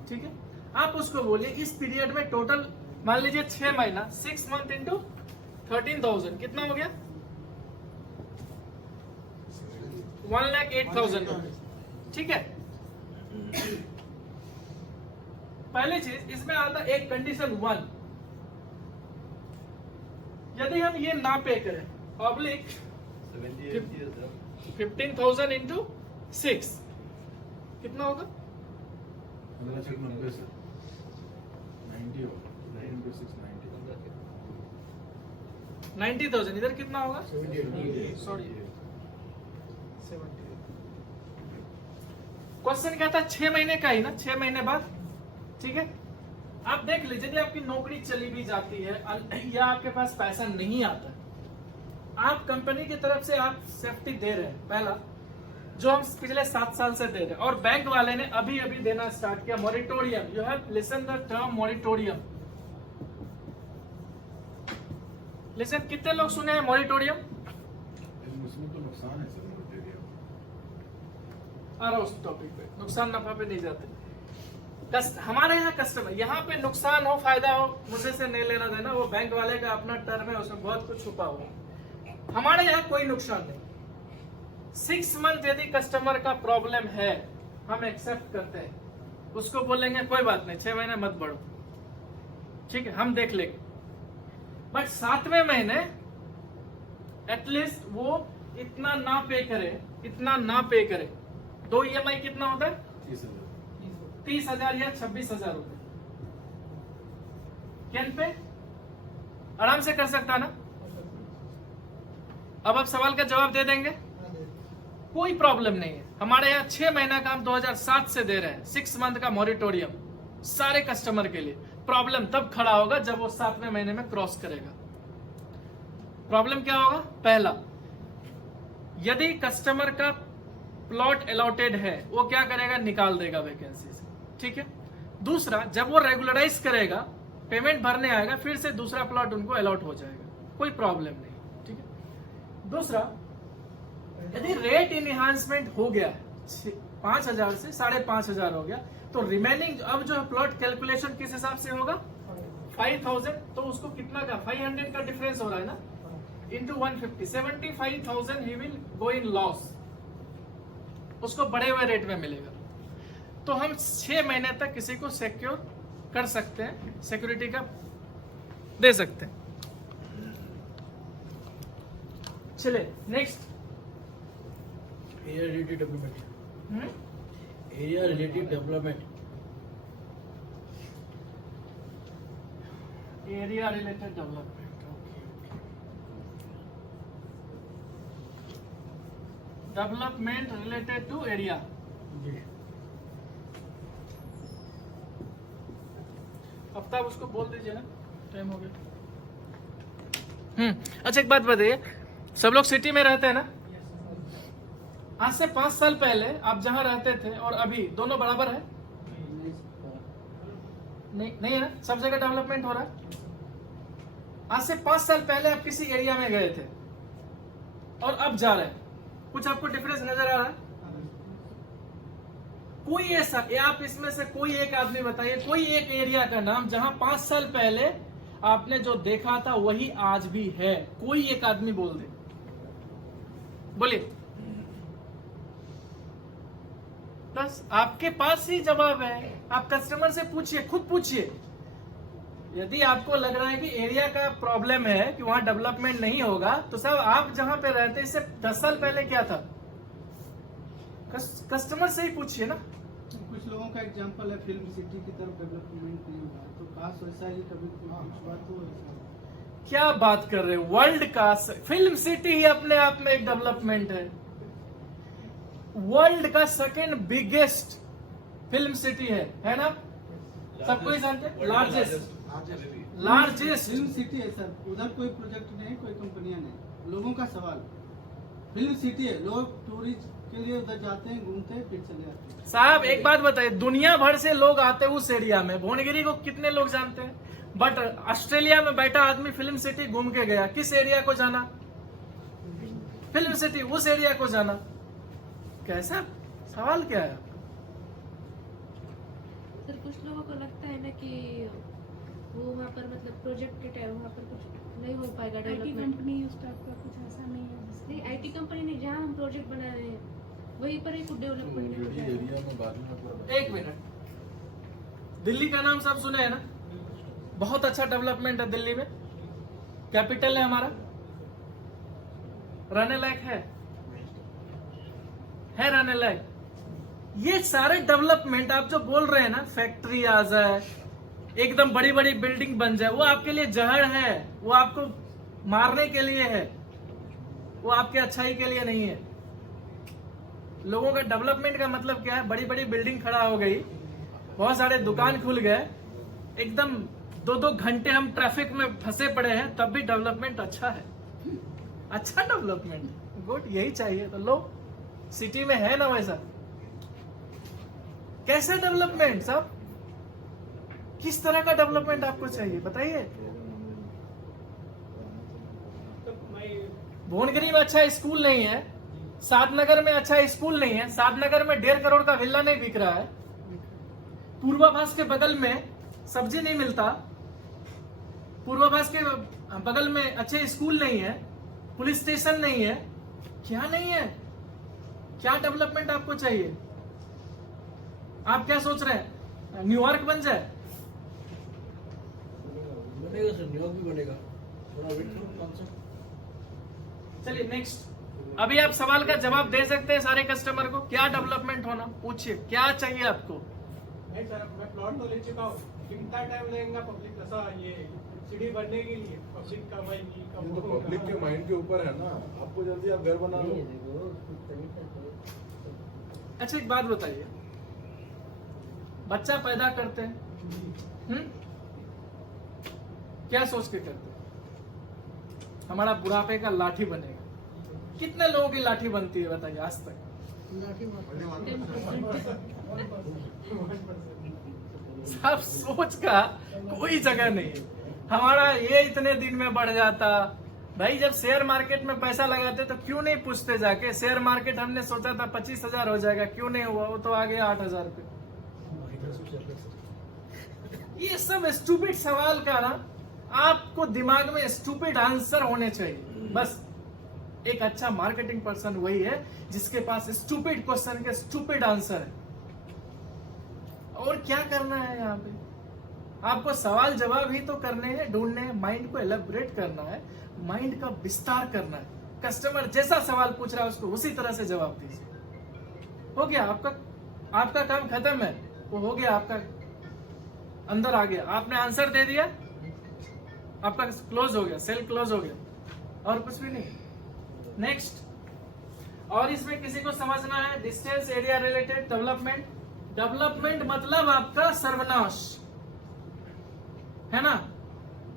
ठीक है, आप उसको बोलिए इस पीरियड में टोटल मान लीजिए 6 महीना, 6 मंथ इंटू 13,000 कितना हो गया? 1,08,000 रुपए, ठीक है। पहली चीज इसमें आता एक कंडीशन 1, यदि हम ये ना पे करें पब्लिक 15,000 इंटू 6 कितना होगा? 90,000। इधर कितना होगा? सॉरी, 70। क्वेश्चन क्या था? 6 महीने का ही ना, 6 महीने बाद, ठीक है। आप देख लीजिए यदि आपकी नौकरी चली भी जाती है या आपके पास पैसा नहीं आता, आप कंपनी की तरफ से आप सेफ्टी दे रहे हैं, पहला जो हम पिछले 7 साल से दे रहे हैं, और बैंक वाले ने अभी अभी देना स्टार्ट किया moratorium. You have listen the term moratorium. Listen, कितने लोग सुने हैं मॉरिटोरियम? उसमें तो नुकसान है सर, आ रहा उस टॉपिक पे, नुकसान नफा पे नहीं जाते। हमारे यहाँ कस्टमर, यहाँ पे नुकसान हो फायदा हो मुझे से नहीं लेना देना, वो बैंक वाले का अपना टर्म है, उसमें बहुत कुछ छुपा हुआ। हमारे यहाँ कोई नुकसान नहीं। 6 मंथ यदि कस्टमर का प्रॉब्लम है हम एक्सेप्ट करते हैं, उसको बोलेंगे कोई बात नहीं 6 महीने मत बढ़ो, ठीक है, हम देख लेंगे। बट 7वें महीने एटलीस्ट वो इतना ना पे करे, इतना ना पे करे। 2 EMI कितना होता है? 30,000 या 26,000 रुपए। कैन पे आराम से कर सकता ना। अब आप सवाल का जवाब दे देंगे, कोई प्रॉब्लम नहीं है। हमारे यहाँ 6 महीना का हम 2007 से दे रहे हैं, 6 मंथ का मॉरिटोरियम सारे कस्टमर के लिए। प्रॉब्लम तब खड़ा होगा जब वो 7वें महीने में क्रॉस करेगा। प्रॉब्लम क्या होगा? पहला, यदि कस्टमर का प्लॉट अलॉटेड है वो क्या करेगा? निकाल देगा वैकेंसी से, ठीक है। दूसरा, जब वो रेगुलराइज करेगा, पेमेंट भरने आएगा, फिर से दूसरा प्लॉट उनको अलॉट हो जाएगा, कोई प्रॉब्लम नहीं, ठीक है। दूसरा, यदि रेट इनहांसमेंट हो गया 5,000 से 5,500 हो गया, तो रिमेनिंग अब जो प्लॉट कैलकुलेशन किस हिसाब से होगा? 5,000, तो उसको कितना का 500 का डिफरेंस हो रहा है ना, into 150, 75,000 he will go in loss, उसको बढ़े हुए रेट में मिलेगा। तो हम 6 महीने तक किसी को सिक्योर कर सकते हैं, सिक्योरिटी का दे सकते हैं। चलिए next, area related development, area related development, area related development, development related to area. जी अब तक उसको बोल दीजिए ना, टाइम हो गया। अच्छा एक बात बताइए, सब लोग सिटी में रहते हैं ना? आज से 5 साल पहले आप जहां रहते थे और अभी दोनों बराबर है? नहीं है ना, सब जगह डेवलपमेंट हो रहा है। आज से 5 साल पहले आप किसी एरिया में गए थे और अब जा रहे हैं, कुछ आपको डिफरेंस नजर आ रहा है? कोई ऐसा, आप इसमें से कोई एक आदमी बताइए, कोई एक एरिया का नाम जहां 5 साल पहले आपने जो देखा था वही आज भी है, कोई एक आदमी बोल दे, बोलिए। बस आपके पास ही जवाब है, आप कस्टमर से पूछिए, खुद पूछिए। यदि आपको लग रहा है कि एरिया का प्रॉब्लम है कि वहां डेवलपमेंट नहीं होगा, तो सब आप जहां पे रहते इससे 10 साल पहले क्या था? कस्टमर से ही पूछिए ना। कुछ लोगों का एग्जांपल है, फिल्म सिटी की तरफ डेवलपमेंट नहीं हुआ, तो काश वैसा ही कभी कुछ बात हो। क्या बात कर रहे हो? वर्ल्ड का फिल्म सिटी ही अपने आप में एक डेवलपमेंट है। वर्ल्ड का सेकंड बिगेस्ट फिल्म सिटी है ना? सबको ही जानते हैं, लार्जेस्ट फिल्म सिटी है सर, उधर कोई प्रोजेक्ट नहीं, कोई कंपनियां नहीं, लोगों का सवाल। फिल्म सिटी है, लोग टूरिस्ट के लिए उधर जाते हैं, घूमते हैं, फिर चले आते हैं। साहब एक बात बताइए, दुनिया भर से लोग आते हैं उस एरिया में, भुवनगिरी को कितने लोग जानते हैं? बट ऑस्ट्रेलिया में बैठा आदमी फिल्म सिटी घूम के गया, किस एरिया को जाना? फिल्म सिटी, उस एरिया को जाना। कैसा सवाल क्या है? सर कुछ लोगों को लगता है ना कि वो वहाँ पर मतलब प्रोजेक्ट के टाइम वहाँ पर कुछ नहीं हो पाएगा डेवलपमेंट। कंपनी उस टाइप का कुछ ऐसा नहीं है नहीं, आईटी कंपनी नहीं, जहाँ हम प्रोजेक्ट बना रहे हैं वहीं पर ही कुछ डेवलपमेंट नहीं हो एरिया पाएगा। में बाद में आपको एक मिनट, दिल्ली का नाम सब सुने हैं ना? बहुत अच्छा डेवलपमेंट है दिल्ली में, कैपिटल है हमारा, रहने लायक है रहने लायक। ये सारे डेवलपमेंट आप जो बोल रहे हैं ना, फैक्ट्री आ जाए, एकदम बड़ी बड़ी बिल्डिंग बन जाए, वो आपके लिए जहर है, वो आपको मारने के लिए है, वो आपके अच्छाई के लिए नहीं है। लोगों का डेवलपमेंट का मतलब क्या है? बड़ी बड़ी बिल्डिंग खड़ा हो गई, बहुत सारे दुकान खुल गए, एकदम 2-2 घंटे हम ट्रैफिक में फंसे पड़े हैं, तब भी डेवलपमेंट अच्छा है, अच्छा डेवलपमेंट, गुड, यही चाहिए। तो लो सिटी में है ना वैसा? कैसा डेवलपमेंट साहब? किस तरह का डेवलपमेंट आपको चाहिए बताइए? भुवनगिरी में अच्छा स्कूल नहीं है, सादनगर में अच्छा स्कूल नहीं है, सादनगर में 1.5 करोड़ का विला नहीं बिक रहा है, पूर्वाभास के बगल में सब्जी नहीं मिलता, पूर्वाभास के बगल में अच्छे स्कूल नहीं है, पुलिस स्टेशन नहीं है, क्या नहीं है? क्या डेवलपमेंट आपको चाहिए? आप क्या सोच रहे हैं न्यूयॉर्क बन जाए? बनेगा सर, न्यूयॉर्क भी बनेगा, थोड़ा वेट करो कॉन्सेप्ट। चलिए नेक्स्ट, अभी आप सवाल का जवाब दे सकते हैं सारे कस्टमर को, क्या डेवलपमेंट होना, पूछिए क्या चाहिए आपको? नहीं सर, मैं प्लॉट तो ले चुका हूँ, कितना टाइम लगेगा पब्लिक ऐसा ये सिटी बनने के लिए? पब्लिक का भाई ये तो पब्लिक के माइंड के ऊपर है ना, आपको जल्दी आप घर बना लो। अच्छा एक बात बताइए, बच्चा पैदा करते हैं, क्या सोच के करते हैं? हमारा बुढ़ापे का लाठी बनेगा। कितने लोगों की लाठी बनती है बताइए आज तक? सब सोच का कोई जगह नहीं है। हमारा ये इतने दिन में बढ़ जाता। भाई जब शेयर मार्केट में पैसा लगाते तो क्यों नहीं पूछते जाके? शेयर मार्केट हमने सोचा था 25,000 हो जाएगा, क्यों नहीं हुआ? वो तो आ गया 8,000 पे। ये सब स्टूपिड सवाल का ना आपको दिमाग में स्टूपिड आंसर होने चाहिए। बस एक अच्छा मार्केटिंग पर्सन वही है जिसके पास स्टूपिड क्वेश्चन के स्टूपिड आंसर है। और क्या करना है यहाँ पे? आपको सवाल जवाब ही तो करने हैं, ढूंढने हैं, माइंड को एलेबोरेट करना है, माइंड का विस्तार करना है। कस्टमर जैसा सवाल पूछ रहा है उसको उसी तरह से जवाब दीजिए। हो गया आपका काम खत्म है। वो हो गया, आपका अंदर आ गया, आपने आंसर दे दिया, आपका क्लोज हो गया, सेल क्लोज हो गया, और कुछ भी नहीं। नेक्स्ट, और इसमें किसी को समझना है distance area related development. Development मतलब आपका सर्वनाश है ना।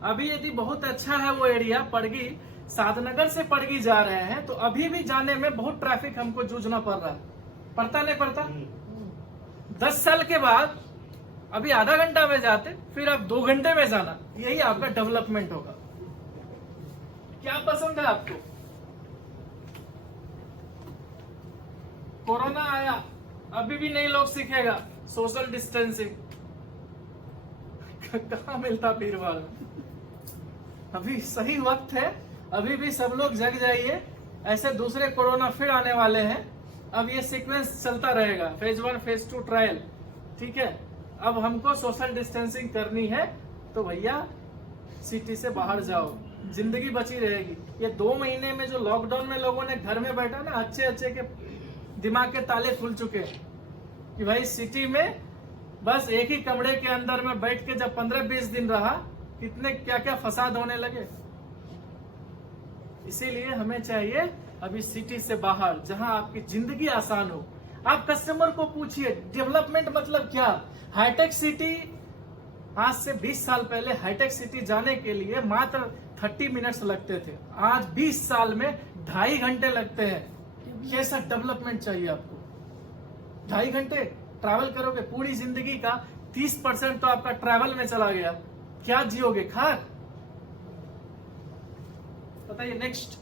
अभी यदि बहुत अच्छा है वो एरिया, पड़गी साधनगर से पड़गी जा रहे हैं तो अभी भी जाने में बहुत ट्रैफिक हमको जूझना पड़ रहा है। पड़ता नहीं पड़ता? 10 साल के बाद अभी आधा घंटा में जाते, फिर आप 2 घंटे में जाना, यही आपका डेवलपमेंट होगा। क्या पसंद है आपको? कोरोना आया, अभी भी नहीं लोग सीखेगा सोशल डिस्टेंसिंग। कहाँ मिलता पीर वाल? अभी सही वक्त है, अभी भी सब लोग जग जाइए। ऐसे दूसरे कोरोना फिर आने वाले हैं। अब ये सीक्वेंस चलता रहेगा, फेज 1 फेज 2 ट्रायल, ठीक है। अब हमको सोशल डिस्टेंसिंग करनी है तो भैया सिटी से बाहर जाओ, जिंदगी बची रहेगी। ये 2 महीने में जो लॉकडाउन में लोगों ने घर में बैठा ना, अच्छे के दिमाग के ताले खुल चुके हैं कि भाई सिटी में बस एक ही कमरे के अंदर में बैठ के जब 15-20 दिन रहा, कितने क्या क्या फसाद होने लगे। इसीलिए हमें चाहिए अभी सिटी से बाहर, जहां आपकी जिंदगी आसान हो। आप कस्टमर को पूछिए डेवलपमेंट मतलब क्या। हाईटेक सिटी, आज से 20 साल पहले हाईटेक सिटी जाने के लिए मात्र 30 मिनट्स लगते थे, आज 20 साल में 2.5 घंटे लगते हैं। कैसा डेवलपमेंट चाहिए आपको? 2.5 घंटे ट्रैवल करोगे, पूरी जिंदगी का 30% तो आपका ट्रैवल में चला गया, क्या जियोगे? खाक। बताइए next.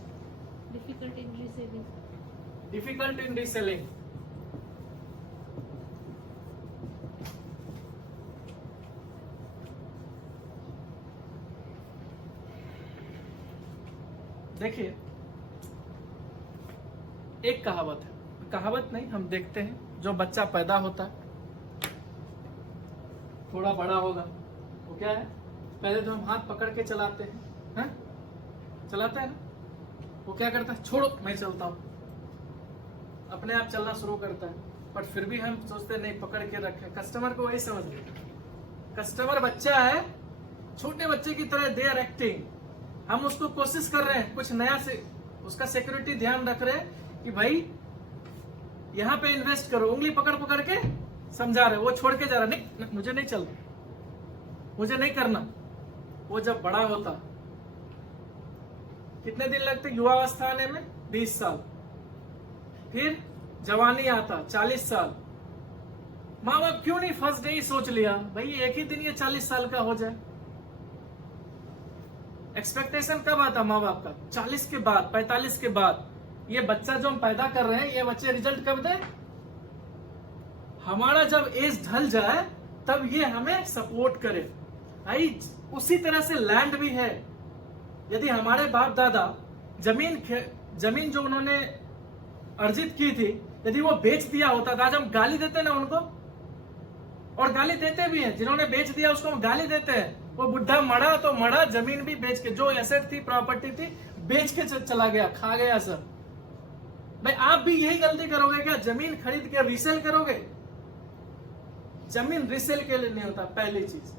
Difficult in reselling. Difficult in reselling, देखिए एक कहावत है, कहावत नहीं, हम देखते हैं जो बच्चा पैदा होता है, थोड़ा बड़ा होगा, वो क्या है, पहले तो हम हाथ पकड़ के चलाते हैं, चलाता है ना, वो क्या करता है, छोड़ो मैं चलता हूं, अपने आप चलना शुरू करता है। बट फिर भी हम सोचते नहीं, पकड़ के रखें। कस्टमर को वही समझ लें, कस्टमर बच्चा है, छोटे बच्चे की तरह दे आर एक्टिंग। हम उसको कोशिश कर रहे हैं कुछ नया से, उसका सिक्योरिटी ध्यान रख रहे हैं कि भाई यहाँ पे इन्वेस्ट करो, उंगली पकड़ पकड़ के समझा रहे, वो छोड़ के जा रहा, नहीं मुझे नहीं चलना, मुझे नहीं करना। वो जब बड़ा होता, कितने दिन लगते युवावस्था आने में? 20 साल। फिर जवानी आता 40 साल। माँ बाप क्यों नहीं फर्स्ट डे ही सोच लिया भाई एक ही दिन ये 40 साल का हो जाए? एक्सपेक्टेशन कब आता माँ बाप का? 40 के बाद, 45 के बाद। ये बच्चा जो हम पैदा कर रहे हैं, ये बच्चे रिजल्ट कब दे? हमारा जब एज ढल जाए तब ये हमें सपोर्ट करे। आई उसी तरह से लैंड भी है। यदि हमारे बाप दादा जमीन जो उन्होंने अर्जित की थी, यदि वो बेच दिया होता तो आज हम गाली देते ना उनको, और गाली देते भी हैं। जिन्होंने बेच दिया उसको हम गाली देते हैं। वो बुढ़ा मरा तो मरा, जमीन भी बेच के, जो एसेट थी, प्रॉपर्टी थी, बेच के चला गया, खा गया सब। भाई आप भी यही गलती करोगे क्या? जमीन खरीद के रीसेल करोगे? जमीन रीसेल के लिए नहीं होता। पहली चीज,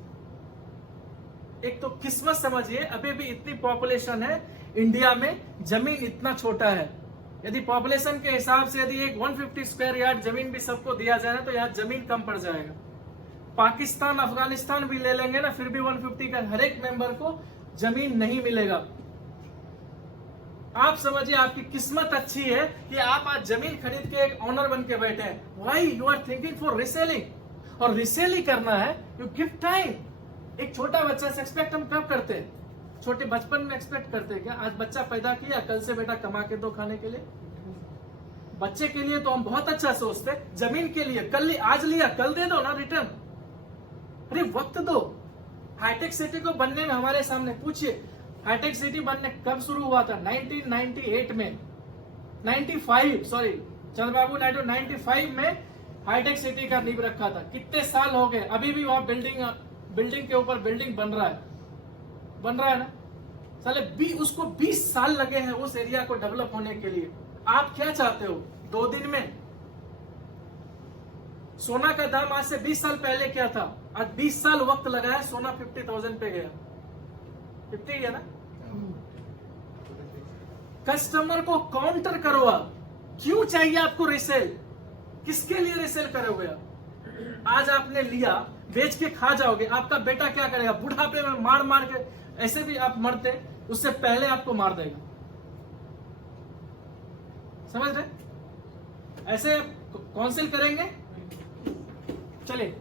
एक तो किस्मत समझिए, अभी भी इतनी पॉपुलेशन है इंडिया में, जमीन इतना छोटा है। यदि पॉपुलेशन के हिसाब से यदि एक 150 स्क्वायर यार्ड जमीन भी सबको दिया जाए ना, तो यहाँ जमीन कम पड़ जाएगा। पाकिस्तान, अफगानिस्तान भी ले लेंगे ना, फिर भी 150 का हर एक मेंबर को जमीन नहीं मिलेगा। आप समझिए आपकी किस्मत अच्छी है कि आप आज जमीन खरीद के एक ऑनर बन के बैठे हैं। Why you are thinking for reselling, और रिसेलिंग करना है यू गिव टाइम। एक छोटा बच्चा से एक्सपेक्ट हम कब करते हैं? छोटे बचपन में एक्सपेक्ट करते हैं क्या? आज बच्चा पैदा किया, कल से बेटा कमा के दो खाने के लिए। बच्चे के लिए तो हम बहुत अच्छा सोचते हैं, जमीन के लिए कल आज लिया कल दे दो ना रिटर्न। अरे वक्त दो। हाईटेक सिटी को बनने में हमारे सामने पूछिए, हाईटेक सिटी बनने कब शुरू हुआ था? 1998 में, 95 सॉरी, चंद्रबाबू नायडू 95 में हाईटेक सिटी का नींव रखा था। कितने साल हो गए, अभी भी वहां बिल्डिंग के ऊपर बिल्डिंग बन रहा है ना। साले उसको 20 साल लगे हैं उस एरिया को डेवलप होने के लिए। आप क्या चाहते हो 2 दिन में? सोना का दाम आज से 20 साल पहले क्या था? आज 20 साल वक्त लगा है, सोना 50,000 पे गया। 50 है ना। कस्टमर को काउंटर करो आप। क्यों चाहिए आपको रिसेल? किसके लिए रिसेल करोगे आप? आज आपने लिया, बेच के खा जाओगे, आपका बेटा क्या करेगा? बुढ़ापे में मार मार के, ऐसे भी आप मरते उससे पहले आपको मार देगा। समझ रहे? ऐसे काउंसिल करेंगे। चलिए,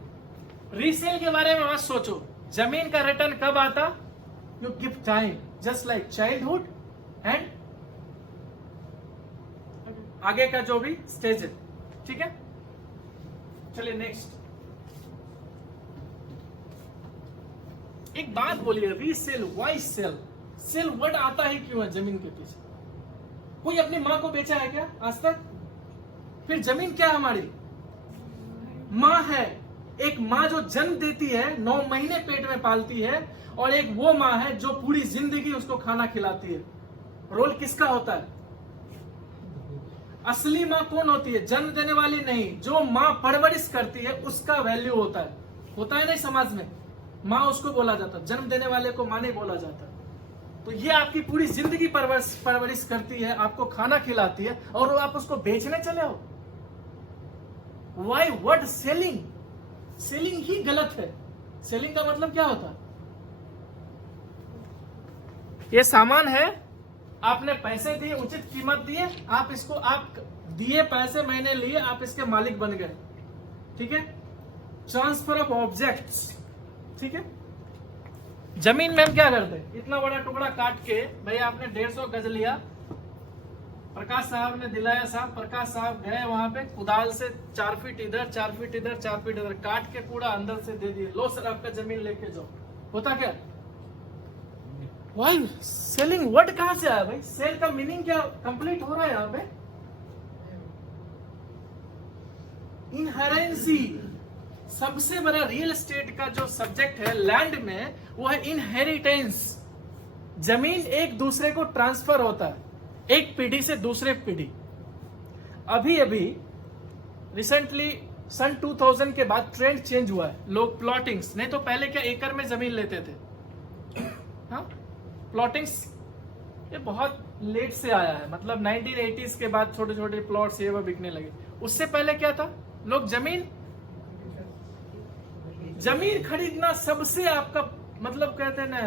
रीसेल के बारे में मत सोचो। जमीन का रिटर्न कब आता? You give time, just like childhood and आगे का जो भी स्टेज है। ठीक है, चलिए नेक्स्ट। एक बात बोलिए, resell, why sell? Sell word आता ही क्यों है जमीन के पीछे? कोई अपनी माँ को बेचा है क्या आज तक? फिर जमीन क्या हमारी माँ है। एक माँ जो जन्म देती है, 9 महीने पेट में पालती है, और एक वो माँ है जो पूरी जिंदगी उसको खाना खिलाती है। रोल किसका होता है? असली माँ कौन होती है? जन्म देने वाली नहीं, जो माँ परवरिश करती है उसका वैल्यू होता है नहीं समाज में। माँ उसको बोला जाता है, जन्म देने वाले को माँ नहीं बोला जाता। तो ये आपकी पूरी जिंदगी परवरिश करती है, आपको खाना खिलाती है, और आप उसको बेचने चले हो। Why word selling? सेलिंग ही गलत है। सेलिंग का मतलब क्या होता है? ये सामान है, आपने पैसे दिए, उचित कीमत दिए, आप इसको, आप दिए पैसे, मैंने लिए, आप इसके मालिक बन गए। ठीक है, ट्रांसफर ऑफ ऑब्जेक्ट्स। ठीक है, जमीन में हम क्या करते हैं? इतना बड़ा टुकड़ा काट के, भाई आपने 150 गज लिया, प्रकाश साहब ने दिलाया साहब, प्रकाश साहब गए वहां पे कुदाल से 4 फीट इधर, 4 फीट इधर, 4 फीट इधर काट के पूरा अंदर से दे दिए, लो सर आपका जमीन लेके जाओ। होता क्या? वाई सेलिंग वर्ड कहां से आया भाई? सेल का मीनिंग क्या कंप्लीट हो रहा है यहाँ पे? इनहेरेंसी। सबसे बड़ा रियल एस्टेट का जो सब्जेक्ट है लैंड में, वो है इनहेरिटेंस। जमीन एक दूसरे को ट्रांसफर होता है, एक पीढ़ी से दूसरे पीढ़ी। अभी रिसेंटली सन 2000 के बाद ट्रेंड चेंज हुआ है। लोग प्लॉटिंग्स, नहीं तो पहले क्या एकड़ में जमीन लेते थे। हाँ, प्लॉटिंग्स ये बहुत लेट से आया है, मतलब 1980s के बाद छोटे छोटे प्लॉट्स ये वो बिकने लगे। उससे पहले क्या था? लोग जमीन खरीदना सबसे आपका मतलब कहते हैं ना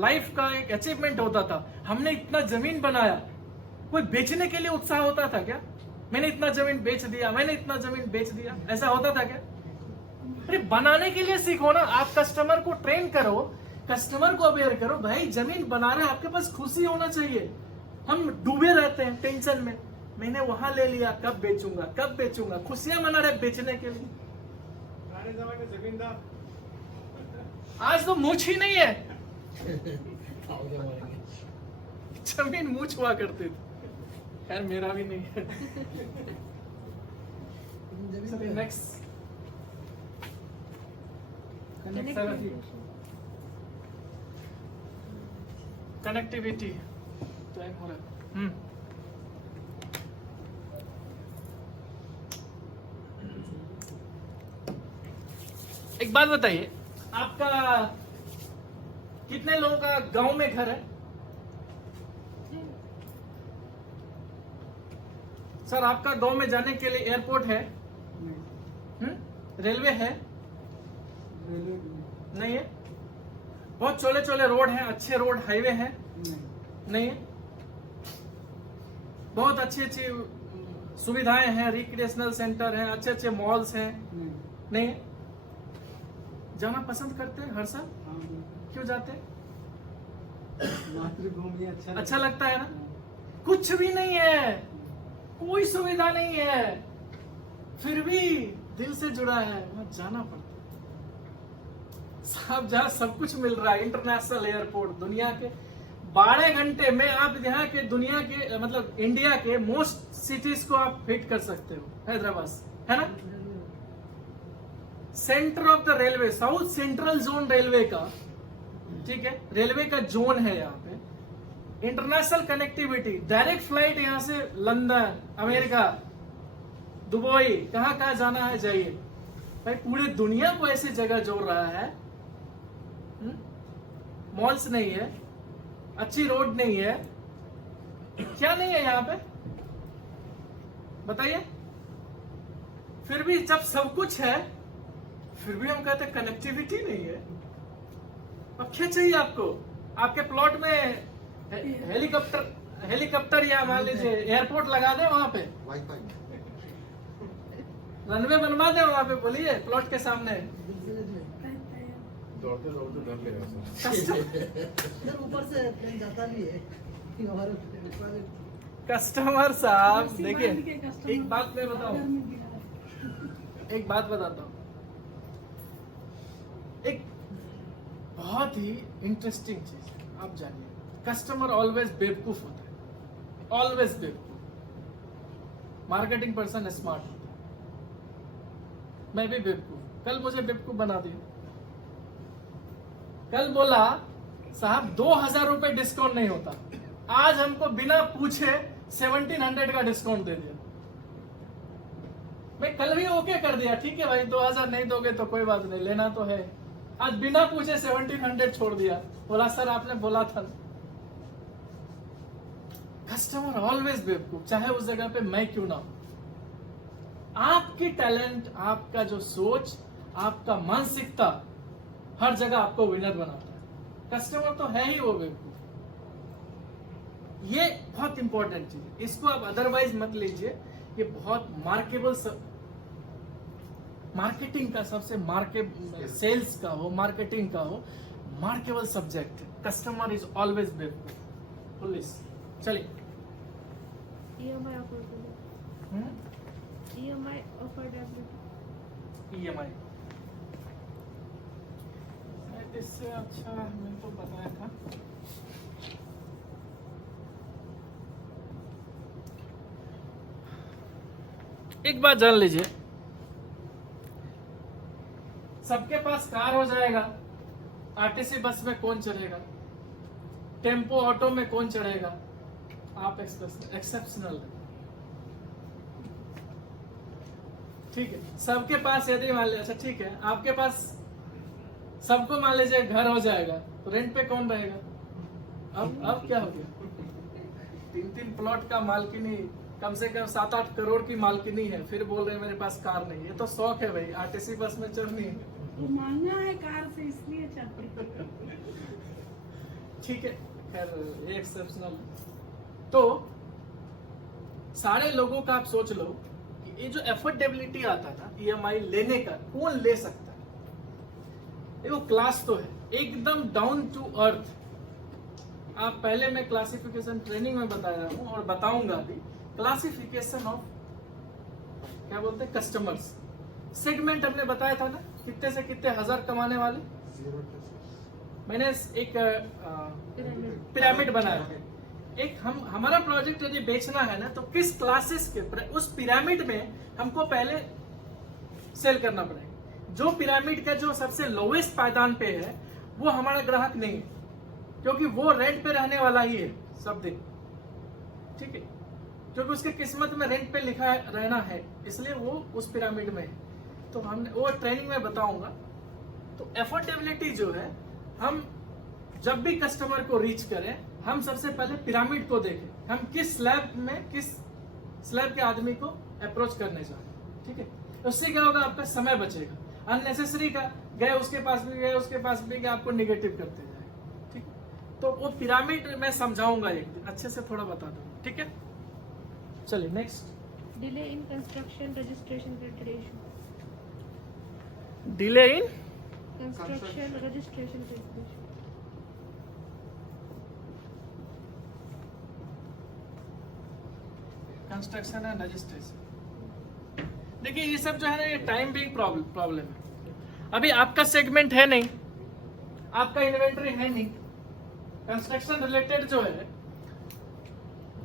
लाइफ का एक अचीवमेंट होता था। हमने इतना जमीन बनाया। कोई बेचने के लिए उत्साह होता था क्या? मैंने इतना जमीन बेच दिया, मैंने इतना जमीन बेच दिया, ऐसा होता था क्या? अरे बनाने के लिए सीखो ना। आप कस्टमर को ट्रेन करो, कस्टमर को अवेयर करो, भाई जमीन बना रहे, आपके पास खुशी होना चाहिए। हम डूबे रहते हैं टेंशन में, मैंने वहां ले लिया, कब बेचूंगा, खुशियां मना रहे बेचने के लिए। जमींदार आज तो मूछ ही नहीं है। जमीन मूछ हुआ करती थी। खैर मेरा भी नहीं है। Next connectivity. टाइम हो रहा है। एक बात बताइए, आपका कितने लोगों का गांव में घर है? सर आपका गांव में जाने के लिए एयरपोर्ट है? रेलवे है? नहीं है। बहुत चौले चौले रोड हैं, अच्छे रोड हाईवे हैं नहीं है? बहुत अच्छी अच्छी सुविधाएं हैं, रिक्रिएशनल सेंटर हैं, अच्छे अच्छे मॉल्स हैं नहीं है? जाना पसंद करते हैं हर साल? क्यों जाते हैं? मातृभूमि अच्छा लगता है ना? कुछ भी नहीं है, कोई सुविधा नहीं है, फिर भी दिल से जुड़ा है, वहां जाना पड़ता है साहब। जहां सब कुछ मिल रहा है, इंटरनेशनल एयरपोर्ट, दुनिया के 12 घंटे में आप यहाँ के दुनिया के मतलब इंडिया के मोस्ट सिटीज को आप हिट कर सकते हो। हैदराबाद है ना, centre of the railway, south central zone railway का, ठीक है, रेलवे का जोन है यहाँ पे। इंटरनेशनल कनेक्टिविटी, डायरेक्ट फ्लाइट यहाँ से लंदन, अमेरिका, दुबई, कहाँ कहाँ जाना है जाइए भाई। पूरे दुनिया को ऐसी जगह जोड़ रहा है। मॉल्स नहीं है, अच्छी रोड नहीं है, क्या नहीं है यहाँ पे बताइए? फिर भी जब सब कुछ है फिर भी हम कहते हैं कनेक्टिविटी नहीं है। अब क्या चाहिए आपको? आपके प्लॉट में हेलीकॉप्टर या मान लीजिए एयरपोर्ट लगा दे वहां पे, वाईफाई रनवे बनवा दे वहां पे, बोलिए प्लॉट के सामने। दौड़ते दौड़ते डर लेगा ऊपर से प्लेन जाता नहीं है कस्टमर साहब उसी देखिए, बात के customer एक बात मैं बताऊं, ऑर्डर में गिरा है। एक बात बताता हूं, एक बहुत ही इंटरेस्टिंग चीज है, आप जानिए। कस्टमर ऑलवेज बेवकूफ होता है, ऑलवेज बेवकूफ। मार्केटिंग पर्सन स्मार्ट होता है, मैं भी बेवकूफ। कल मुझे बेवकूफ बना दिया, कल बोला साहब 2000 रुपए डिस्काउंट नहीं होता, आज हमको बिना पूछे 1700 का डिस्काउंट दे दिया। मैं कल भी ओके कर दिया, ठीक है भाई 2000 नहीं दोगे तो कोई बात नहीं, लेना तो है। आज बिना पूछे 1700 छोड़ दिया, बोला सर आपने बोला था। कस्टमर ऑलवेज बेवकूफ, चाहे उस जगह पे मैं क्यों ना हूं। आपकी टैलेंट, आपका जो सोच, आपका मानसिकता हर जगह आपको विनर बनाता है। कस्टमर तो है ही वो बेवकूफ। ये बहुत इंपॉर्टेंट चीज है, इसको आप अदरवाइज मत लीजिए। ये बहुत मार्केबल मार्केटिंग का सबसे सेल्स का हो, मार्केटिंग का हो, markable subject. Customer is always बेवकूफ। पुलिस चलिए EMI affordability. EMI affordability. EMI इससे अच्छा मैंने तो बताया था। एक बात जान लीजिए, सबके पास कार हो जाएगा, आरटीसी बस में कौन चढ़ेगा, टेम्पो ऑटो में कौन चढ़ेगा? आप एक्सेप्शनल, ठीक है। सबके पास यदि मान लीजिए, अच्छा ठीक है, आपके पास सबको मान लीजिए घर हो जाएगा, तो रेंट पे कौन रहेगा? अब क्या हो गया? 3 प्लॉट का मालकिनी, कम से कम 7-8 करोड़ की मालकिनी है, फिर बोल रहे हैं मेरे पास कार नहीं है। तो शौक है भाई, आरटीसी बस में चढ़नी है, वो महंगा है कार से, इसलिए चढ़ते। ठीक है। खैर ये एक्सेप्शनल। तो सारे लोगों का आप सोच लो कि ये जो एफोर्डेबिलिटी आता था EMI लेने का, कौन ले सकता है? देखो क्लास तो है एकदम डाउन टू अर्थ। आप पहले मैं क्लासिफिकेशन ट्रेनिंग में बताया हूं और बताऊंगा भी। क्लासिफिकेशन ऑफ क्या बोलते हैं, कस्टमर्स सेगमेंट हमने बताया था ना, कितने से कितने हजार कमाने वाले। मैंने एक पिरामिड बनाया है। एक हमारा प्रोजेक्ट यदि बेचना है ना, तो किस क्लासेस के उस पिरामिड में हमको पहले सेल करना पड़ेगा। जो पिरामिड का जो सबसे लोवेस्ट पायदान पे है वो हमारा ग्राहक नहीं है, क्योंकि वो रेंट पे रहने वाला ही है सब दिन, ठीक है, क्योंकि उसके किस्मत में रेंट पे लिखा रहना है, इसलिए वो उस पिरामिड में है। तो हमने वो ट्रेनिंग में बताऊंगा। तो एफोर्डेबिलिटी जो है, हम जब भी कस्टमर को रीच करें, हम सबसे पहले पिरामिड को देखें, हम किस स्लैब में, किस स्लैब के आदमी को अप्रोच करने जा रहे हैं, ठीक है। उससे क्या होगा, आपका समय बचेगा। अननेसेसरी का गए उसके पास भी गए, उसके पास भी गए, आपको निगेटिव करते जाए। तो वो पिरामिड मैं समझाऊंगा एक दिन, अच्छे से थोड़ा बता दूंगा, ठीक है। चलिए next. Delay in construction registration credit issue. Delay in construction registration credit issue. Construction and registration. देखिए ये सब जो है ना, ये टाइम बिंग प्रॉब्लम है। अभी आपका सेगमेंट है नहीं, आपका इन्वेंटरी है नहीं, कंस्ट्रक्शन रिलेटेड जो है,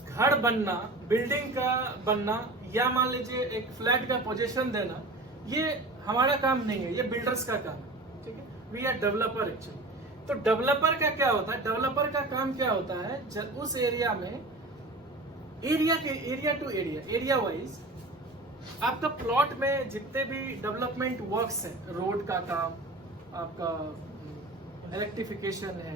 घर बनना, बिल्डिंग का बनना, या मान लीजिए एक फ्लैट का पोजीशन देना, ये हमारा काम नहीं है, ये बिल्डर्स का काम है, ठीक है। We are developer actually. तो डेवलपर का क्या होता है, डेवलपर का काम क्या होता है, उस एरिया में एरिया टू एरिया वाइज आपका प्लॉट में जितने भी डेवलपमेंट वर्क्स हैं, रोड का काम, आपका इलेक्ट्रिफिकेशन है,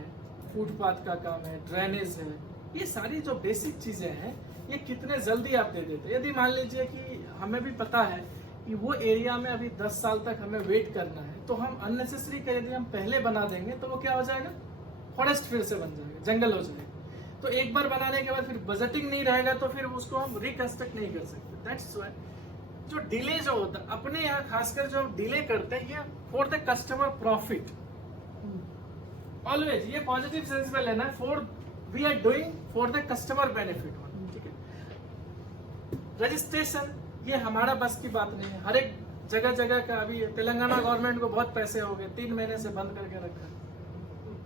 फुटपाथ का काम है, ड्रेनेज है, ये सारी जो बेसिक चीजें हैं, ये कितने जल्दी आप दे देते हैं। यदि मान लीजिए कि हमें भी पता है कि वो एरिया में अभी 10 साल तक हमें वेट करना है, तो हम अननेसेसरी का यदि हम पहले बना देंगे तो वो क्या हो जाएगा, फॉरेस्ट फिर से बन जाएगा, जंगल हो जाएगा। तो एक बार बनाने के बाद फिर बजटिंग नहीं रहेगा, तो फिर उसको हम रिकंस्ट्रक्ट नहीं कर सकते। दैट्स व्हाई जो डिले जो होता है अपने यहाँ, खासकर जो हम डिले करते हैं, ये for the customer profit always, ये पॉजिटिव सेंस में लेना है, for we are doing for the customer benefit, ठीक है। रजिस्ट्रेशन ये हमारा बस की बात नहीं है, हर एक जगह जगह का। अभी तेलंगाना गवर्नमेंट को बहुत पैसे हो गए, 3 महीने से बंद करके रखा।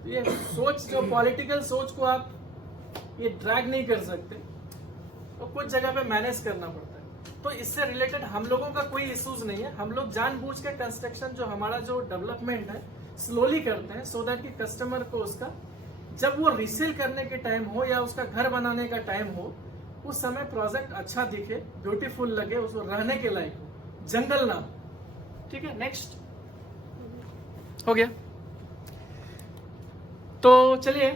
ये सोच, जो पॉलिटिकल सोच को आप ये ड्रैग नहीं कर सकते, तो कुछ जगह पे मैनेज करना पड़ता है। तो इससे रिलेटेड हम लोगों का कोई इश्यूज नहीं है। हम लोग जानबूझ के कंस्ट्रक्शन जो हमारा जो डेवलपमेंट है स्लोली करते हैं, सो दैट कि कस्टमर को उसका जब वो रिसेल करने के टाइम हो या उसका घर बनाने का टाइम हो, उस समय प्रोजेक्ट अच्छा दिखे, ब्यूटीफुल लगे, उसको रहने के लायक हो, जंगल ना, ठीक है। नेक्स्ट हो गया। तो चलिए,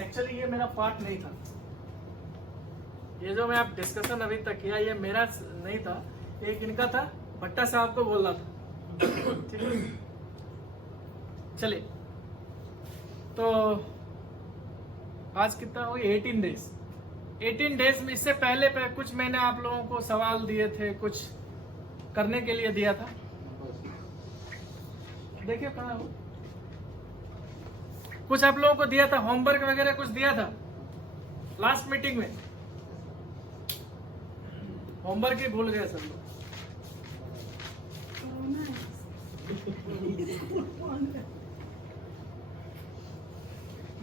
एक्चुअली ये मेरा पार्ट नहीं था, ये जो मैं आप डिस्कशन अभी तक किया, ये मेरा नहीं था, एक इनका था, भट्टा साहब को बोलना था, ठीक है। चलिए, तो आज कितना हो गया, 18 डेज। 18 डेज में, इससे पहले कुछ मैंने आप लोगों को सवाल दिए थे, कुछ करने के लिए दिया था, देखिए कहाँ हो, कुछ आप लोगों को दिया था, होमवर्क वगैरह कुछ दिया था लास्ट मीटिंग में, होमवर्क ही भूल गए सब लोग।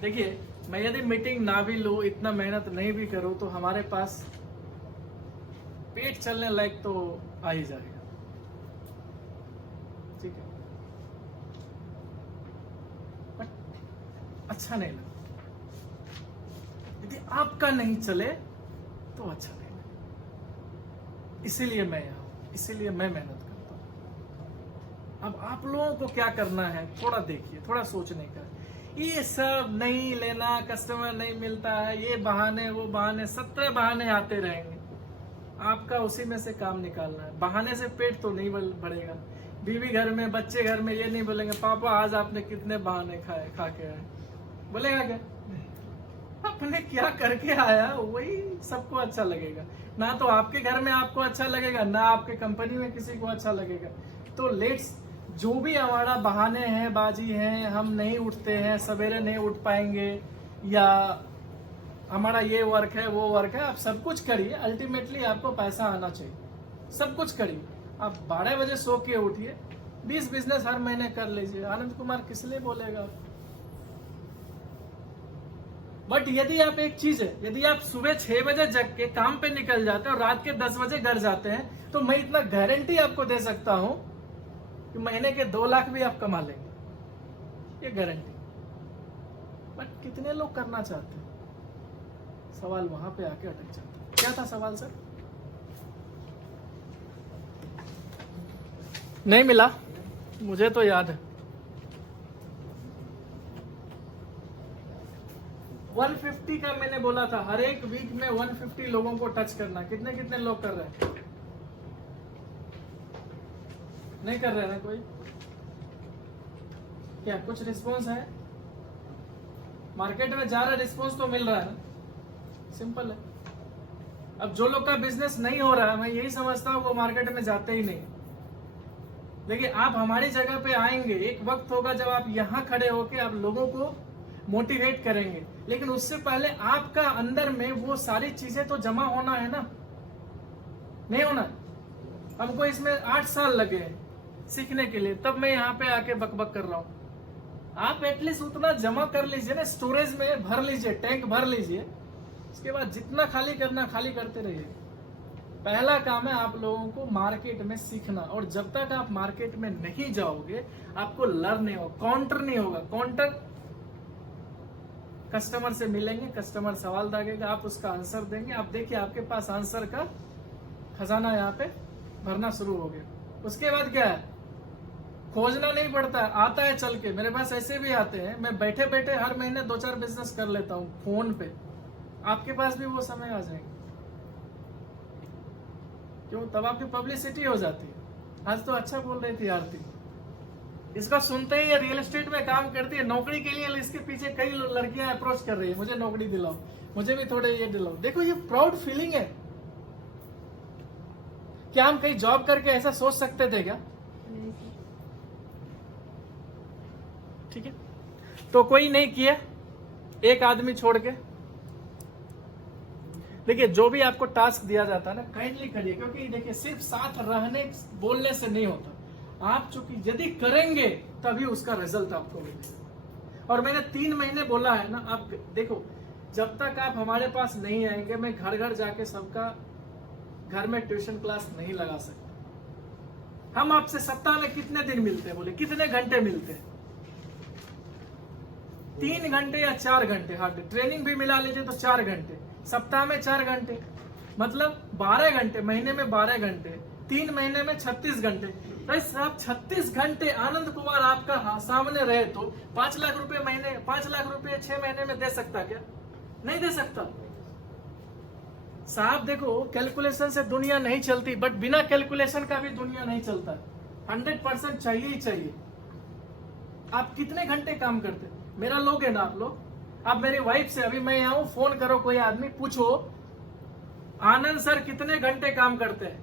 देखिए, मैं यदि मीटिंग ना भी लूं, इतना मेहनत नहीं भी करूं, तो हमारे पास पेट चलने लायक तो आ ही जाएगा, ठीक है। बट अच्छा नहीं लगता, यदि आपका नहीं चले तो अच्छा नहीं लगता। इसीलिए मैं यहाँ हूं, इसीलिए मैं मेहनत करता हूं। अब आप लोगों को क्या करना है, थोड़ा देखिए, थोड़ा सोचने का। ये सब नहीं लेना, कस्टमर नहीं मिलता है, ये बहाने वो बहाने, 17 बहाने आते रहेंगे, आपका उसी में से काम निकालना है। बहाने से पेट तो नहीं बढ़ेगा। बीवी घर में, बच्चे घर में ये नहीं बोलेंगे पापा आज आपने कितने बहाने खाए, खा के आए, बोलेगा क्या? अपने क्या करके आया वही सबको अच्छा लगेगा। ना तो आपके घर में आपको अच्छा लगेगा, ना आपके कंपनी में किसी को अच्छा लगेगा। तो लेट्स, जो भी हमारा बहाने हैं, बाजी हैं, हम नहीं उठते हैं, सवेरे नहीं उठ पाएंगे, या हमारा ये वर्क है वो वर्क है, आप सब कुछ करिए, अल्टीमेटली आपको पैसा आना चाहिए। सब कुछ करिए, आप 12 बजे सो के उठिए, 20 बिजनेस हर महीने कर लीजिए। आनंद कुमार किस लिए बोलेगा? बट यदि आप, एक चीज है, यदि आप सुबह 6 बजे जग के काम पे निकल जाते हैं और रात के 10 बजे घर जाते हैं, तो मैं इतना गारंटी आपको दे सकता हूं कि महीने के 2 लाख भी आप कमा लेंगे, ये गारंटी। बट कितने लोग करना चाहते हैं? सवाल वहां पे आके अटक जाता है। क्या था सवाल सर? नहीं मिला, मुझे तो याद है। 150 का मैंने बोला था, हर एक वीक में 150 लोगों को टच करना। कितने कितने लोग कर रहे हैं? नहीं कर रहे हैं ना कोई? क्या कुछ रिस्पॉन्स है? मार्केट में जा रहा है, रिस्पॉन्स तो मिल रहा है ना, सिंपल है। अब जो लोग का बिजनेस नहीं हो रहा है, मैं यही समझता हूँ वो मार्केट में जाते ही नहीं। देखिए आप हमारी जगह पे आएंगे, एक वक्त होगा जब आप यहाँ खड़े होके आप लोगों को मोटिवेट करेंगे, लेकिन उससे पहले आपका अंदर में वो सारी चीजें तो जमा होना है ना, नहीं होना। हमको इसमें 8 साल लगे हैं सीखने के लिए, तब मैं यहाँ पे आके बकबक कर रहा हूँ। आप एटलीस्ट उतना जमा कर लीजिए ना, स्टोरेज में भर लीजिए, टैंक भर लीजिए, उसके बाद जितना खाली करना खाली करते रहिए। पहला काम है आप लोगों को मार्केट में सीखना, और जब तक आप मार्केट में नहीं जाओगे आपको लर्न नहीं होगा, काउंटर नहीं होगा। काउंटर कस्टमर से मिलेंगे, कस्टमर सवाल दागेगा, आप उसका आंसर देंगे, आप देखिए आपके पास आंसर का खजाना यहाँ पे भरना शुरू हो गया। उसके बाद क्या है, खोजना नहीं पड़ता है, आता है चल के। मेरे पास ऐसे भी आते हैं, मैं बैठे बैठे हर महीने 2-4 बिजनेस कर लेता हूँ फोन पे। आपके पास भी वो समय आ जाएगा, क्यों? तब आपकी पब्लिसिटी हो जाती है। आज तो अच्छा बोल रही थी आरती, इसका सुनते ही ये रियल एस्टेट में काम करती है, नौकरी के लिए इसके पीछे कई लड़कियां अप्रोच कर रही है, मुझे नौकरी दिलाओ, मुझे भी थोड़े ये दिलाओ। देखो ये प्राउड फीलिंग है। क्या हम कहीं जॉब करके ऐसा सोच सकते थे क्या? ठीक है, तो कोई नहीं किया, एक आदमी छोड़ के। देखिए जो भी आपको टास्क दिया जाता है ना, काइंडली करिए, क्योंकि देखिए सिर्फ साथ रहने बोलने से नहीं होता। आप चूंकि यदि करेंगे तभी उसका रिजल्ट आपको मिलेगा। और मैंने 3 महीने बोला है ना, आप देखो जब तक आप हमारे पास नहीं आएंगे, मैं घर घर जाके सबका घर में ट्यूशन क्लास नहीं लगा सकता। हम आपसे सप्ताह में कितने दिन मिलते हैं, बोले कितने घंटे मिलते हैं? 3 घंटे या 4 घंटे, हार्ड ट्रेनिंग भी मिला लीजिए तो 4 घंटे, सप्ताह में 4 घंटे, मतलब 12 घंटे, महीने में 12 घंटे, 3 महीने में 36 घंटे। भाई साहब 36 घंटे आनंद कुमार आपका सामने रहे तो 5 लाख रुपए महीने, 5 लाख रुपए 6 महीने में दे सकता क्या? नहीं दे सकता साहब। देखो कैलकुलेशन से दुनिया नहीं चलती, बट बिना कैलकुलेशन का भी दुनिया नहीं चलता। 100% चाहिए ही चाहिए। आप कितने घंटे काम करते? मेरा लोग है ना आप लोग, आप मेरी वाइफ से, अभी मैं यहाँ हूं, फोन करो कोई आदमी, पूछो आनंद सर कितने घंटे काम करते हैं,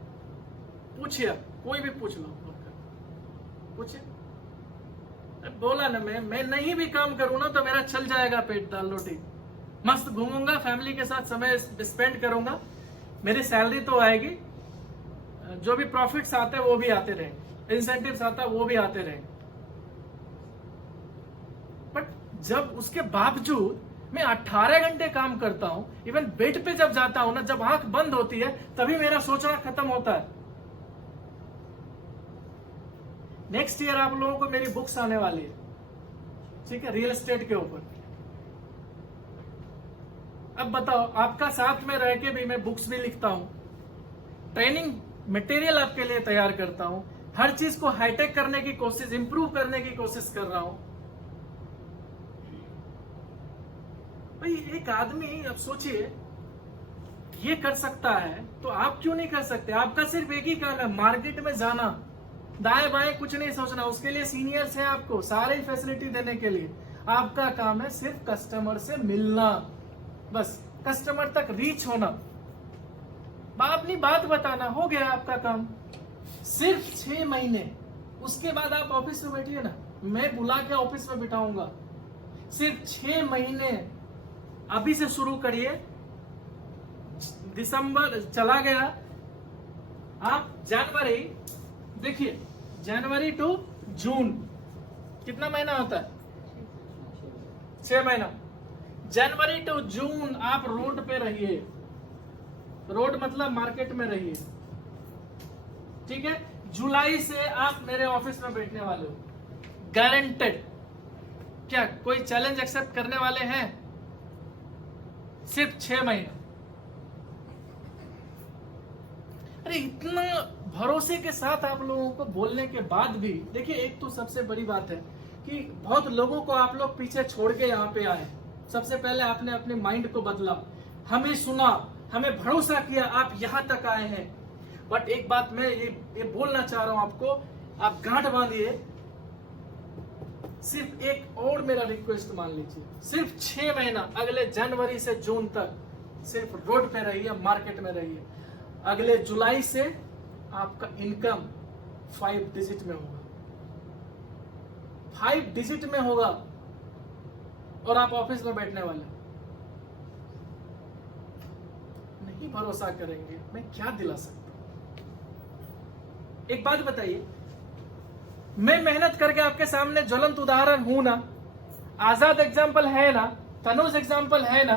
पूछिए, कोई भी पूछ लो, पूछिए। बोला ना, मैं नहीं भी काम करूँ ना तो मेरा चल जाएगा पेट दाल रोटी, मस्त घूमूंगा, फैमिली के साथ समय स्पेंड करूंगा, मेरी सैलरी तो आएगी, जो भी प्रॉफिट्स आते हैं वो भी आते रहेंगे, इंसेंटिव्स आता है वो भी आते रहेंगे। बट जब उसके बावजूद मैं 18 घंटे काम करता हूं, इवन बेड पे जब जाता हूं ना, जब आंख बंद होती है तभी मेरा सोचना खत्म होता है। नेक्स्ट ईयर आप लोगों को मेरी बुक्स आने वाली है, ठीक है, रियल एस्टेट के ऊपर। अब बताओ, आपका साथ में रह के भी मैं बुक्स भी लिखता हूं, ट्रेनिंग मटेरियल आपके लिए तैयार करता हूं, हर चीज को हाईटेक करने की कोशिश, इंप्रूव करने की कोशिश कर रहा हूं। भाई एक आदमी, अब सोचिए, ये कर सकता है तो आप क्यों नहीं कर सकते? आपका सिर्फ एक ही काम है, मार्केट में जाना, दाएं बाएं कुछ नहीं सोचना। उसके लिए सीनियर्स हैं आपको सारी फैसिलिटी देने के लिए। आपका काम है सिर्फ कस्टमर से मिलना, बस कस्टमर तक रीच होना, अपनी बात बताना, हो गया आपका काम। सिर्फ 6 महीने, उसके बाद आप ऑफिस में बैठिए ना, मैं बुला के ऑफिस में बिठाऊंगा। सिर्फ 6 महीने अभी से शुरू करिए। दिसंबर चला गया, आप जनवरी, देखिए जनवरी टू जून कितना महीना होता है? 6 महीना। जनवरी टू जून आप रोड पे रहिए, रोड मतलब मार्केट में रहिए, ठीक है। जुलाई से आप मेरे ऑफिस में बैठने वाले हो, गारंटेड। क्या कोई चैलेंज एक्सेप्ट करने वाले हैं? सिर्फ 6 महीने। अरे इतना भरोसे के साथ आप लोगों को बोलने के बाद भी, देखिए एक तो सबसे बड़ी बात है कि बहुत लोगों को आप लोग पीछे छोड़ के यहाँ पे आए। सबसे पहले आपने अपने माइंड को बदला, हमें सुना, हमें भरोसा किया, आप यहाँ तक आए हैं। बट एक बात मैं ये बोलना चाह रहा हूं आपको, आप गांठ बांधिए, सिर्फ एक और मेरा रिक्वेस्ट मान लीजिए, सिर्फ 6 महीना अगले जनवरी से जून तक सिर्फ रोड पे रहिए, मार्केट में रहिए। अगले जुलाई से आपका इनकम 5 डिजिट में होगा, 5 डिजिट में होगा, और आप ऑफिस में बैठने वाले नहीं भरोसा करेंगे, मैं क्या दिला सकता हूं? एक बात बताइए, मैं मेहनत करके आपके सामने ज्वलंत उदाहरण हूं ना, आजाद एग्जाम्पल है ना, तनुज एग्जाम्पल है ना,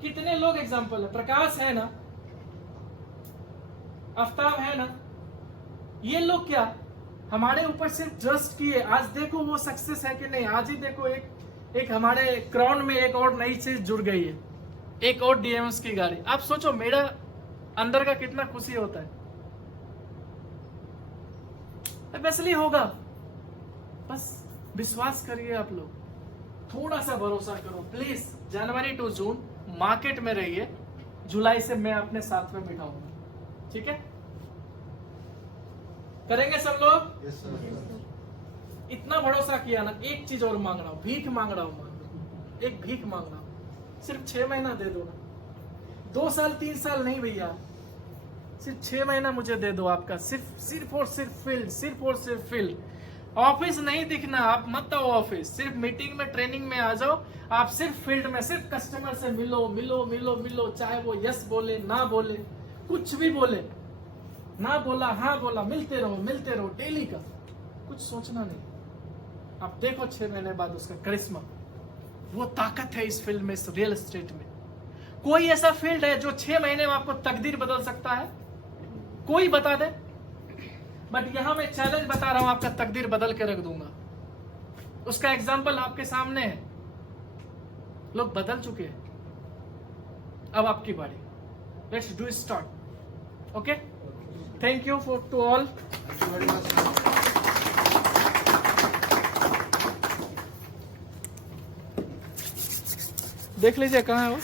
कितने लोग एग्जाम्पल है, प्रकाश है ना, आफ्ताब है ना, ये लोग क्या हमारे ऊपर सिर्फ जस्ट किए, आज देखो वो सक्सेस है कि नहीं। आज ही देखो एक हमारे क्राउन में एक और नई चीज जुड़ गई है, एक और डीएमएस की गाड़ी। आप सोचो मेरा अंदर का कितना खुशी होता है। इसलिए होगा, बस विश्वास करिए आप लोग, थोड़ा सा भरोसा करो please. January to June market में रहिए, जुलाई से मैं अपने साथ में बिठाऊंगा, ठीक है? करेंगे सब लोग? Yes sir. इतना भरोसा किया ना, एक चीज और मांग रहा हूं, भीख मांग रहा हूं, एक भीख मांग रहा हूं, सिर्फ 6 महीना दे दो ना, 2 साल 3 साल नहीं भैया, सिर्फ 6 महीना मुझे दे दो आपका, सिर्फ और सिर्फ फील्ड, सिर्फ और सिर्फ फील्ड। ऑफिस नहीं दिखना, आप मत आओ ऑफिस, सिर्फ मीटिंग में ट्रेनिंग में आ जाओ। आप सिर्फ फील्ड में, सिर्फ कस्टमर से मिलो मिलो मिलो मिलो, चाहे वो यस बोले ना बोले, कुछ भी बोले, ना बोला हाँ बोला, मिलते रहो डेली का, कुछ सोचना नहीं। आप देखो 6 महीने बाद उसका करिश्मा, वो ताकत है इस फील्ड में, इस रियल एस्टेट में। कोई ऐसा फील्ड है जो 6 महीने में आपको तकदीर बदल सकता है? कोई बता दे। बट यहां मैं चैलेंज बता रहा हूं, आपका तकदीर बदल के रख दूंगा। उसका एग्जाम्पल आपके सामने है, लोग बदल चुके हैं, अब आपकी बारी। Let's do start. Okay, thank you for to all. Thank you very much sir. देख लीजिए कहाँ है वो।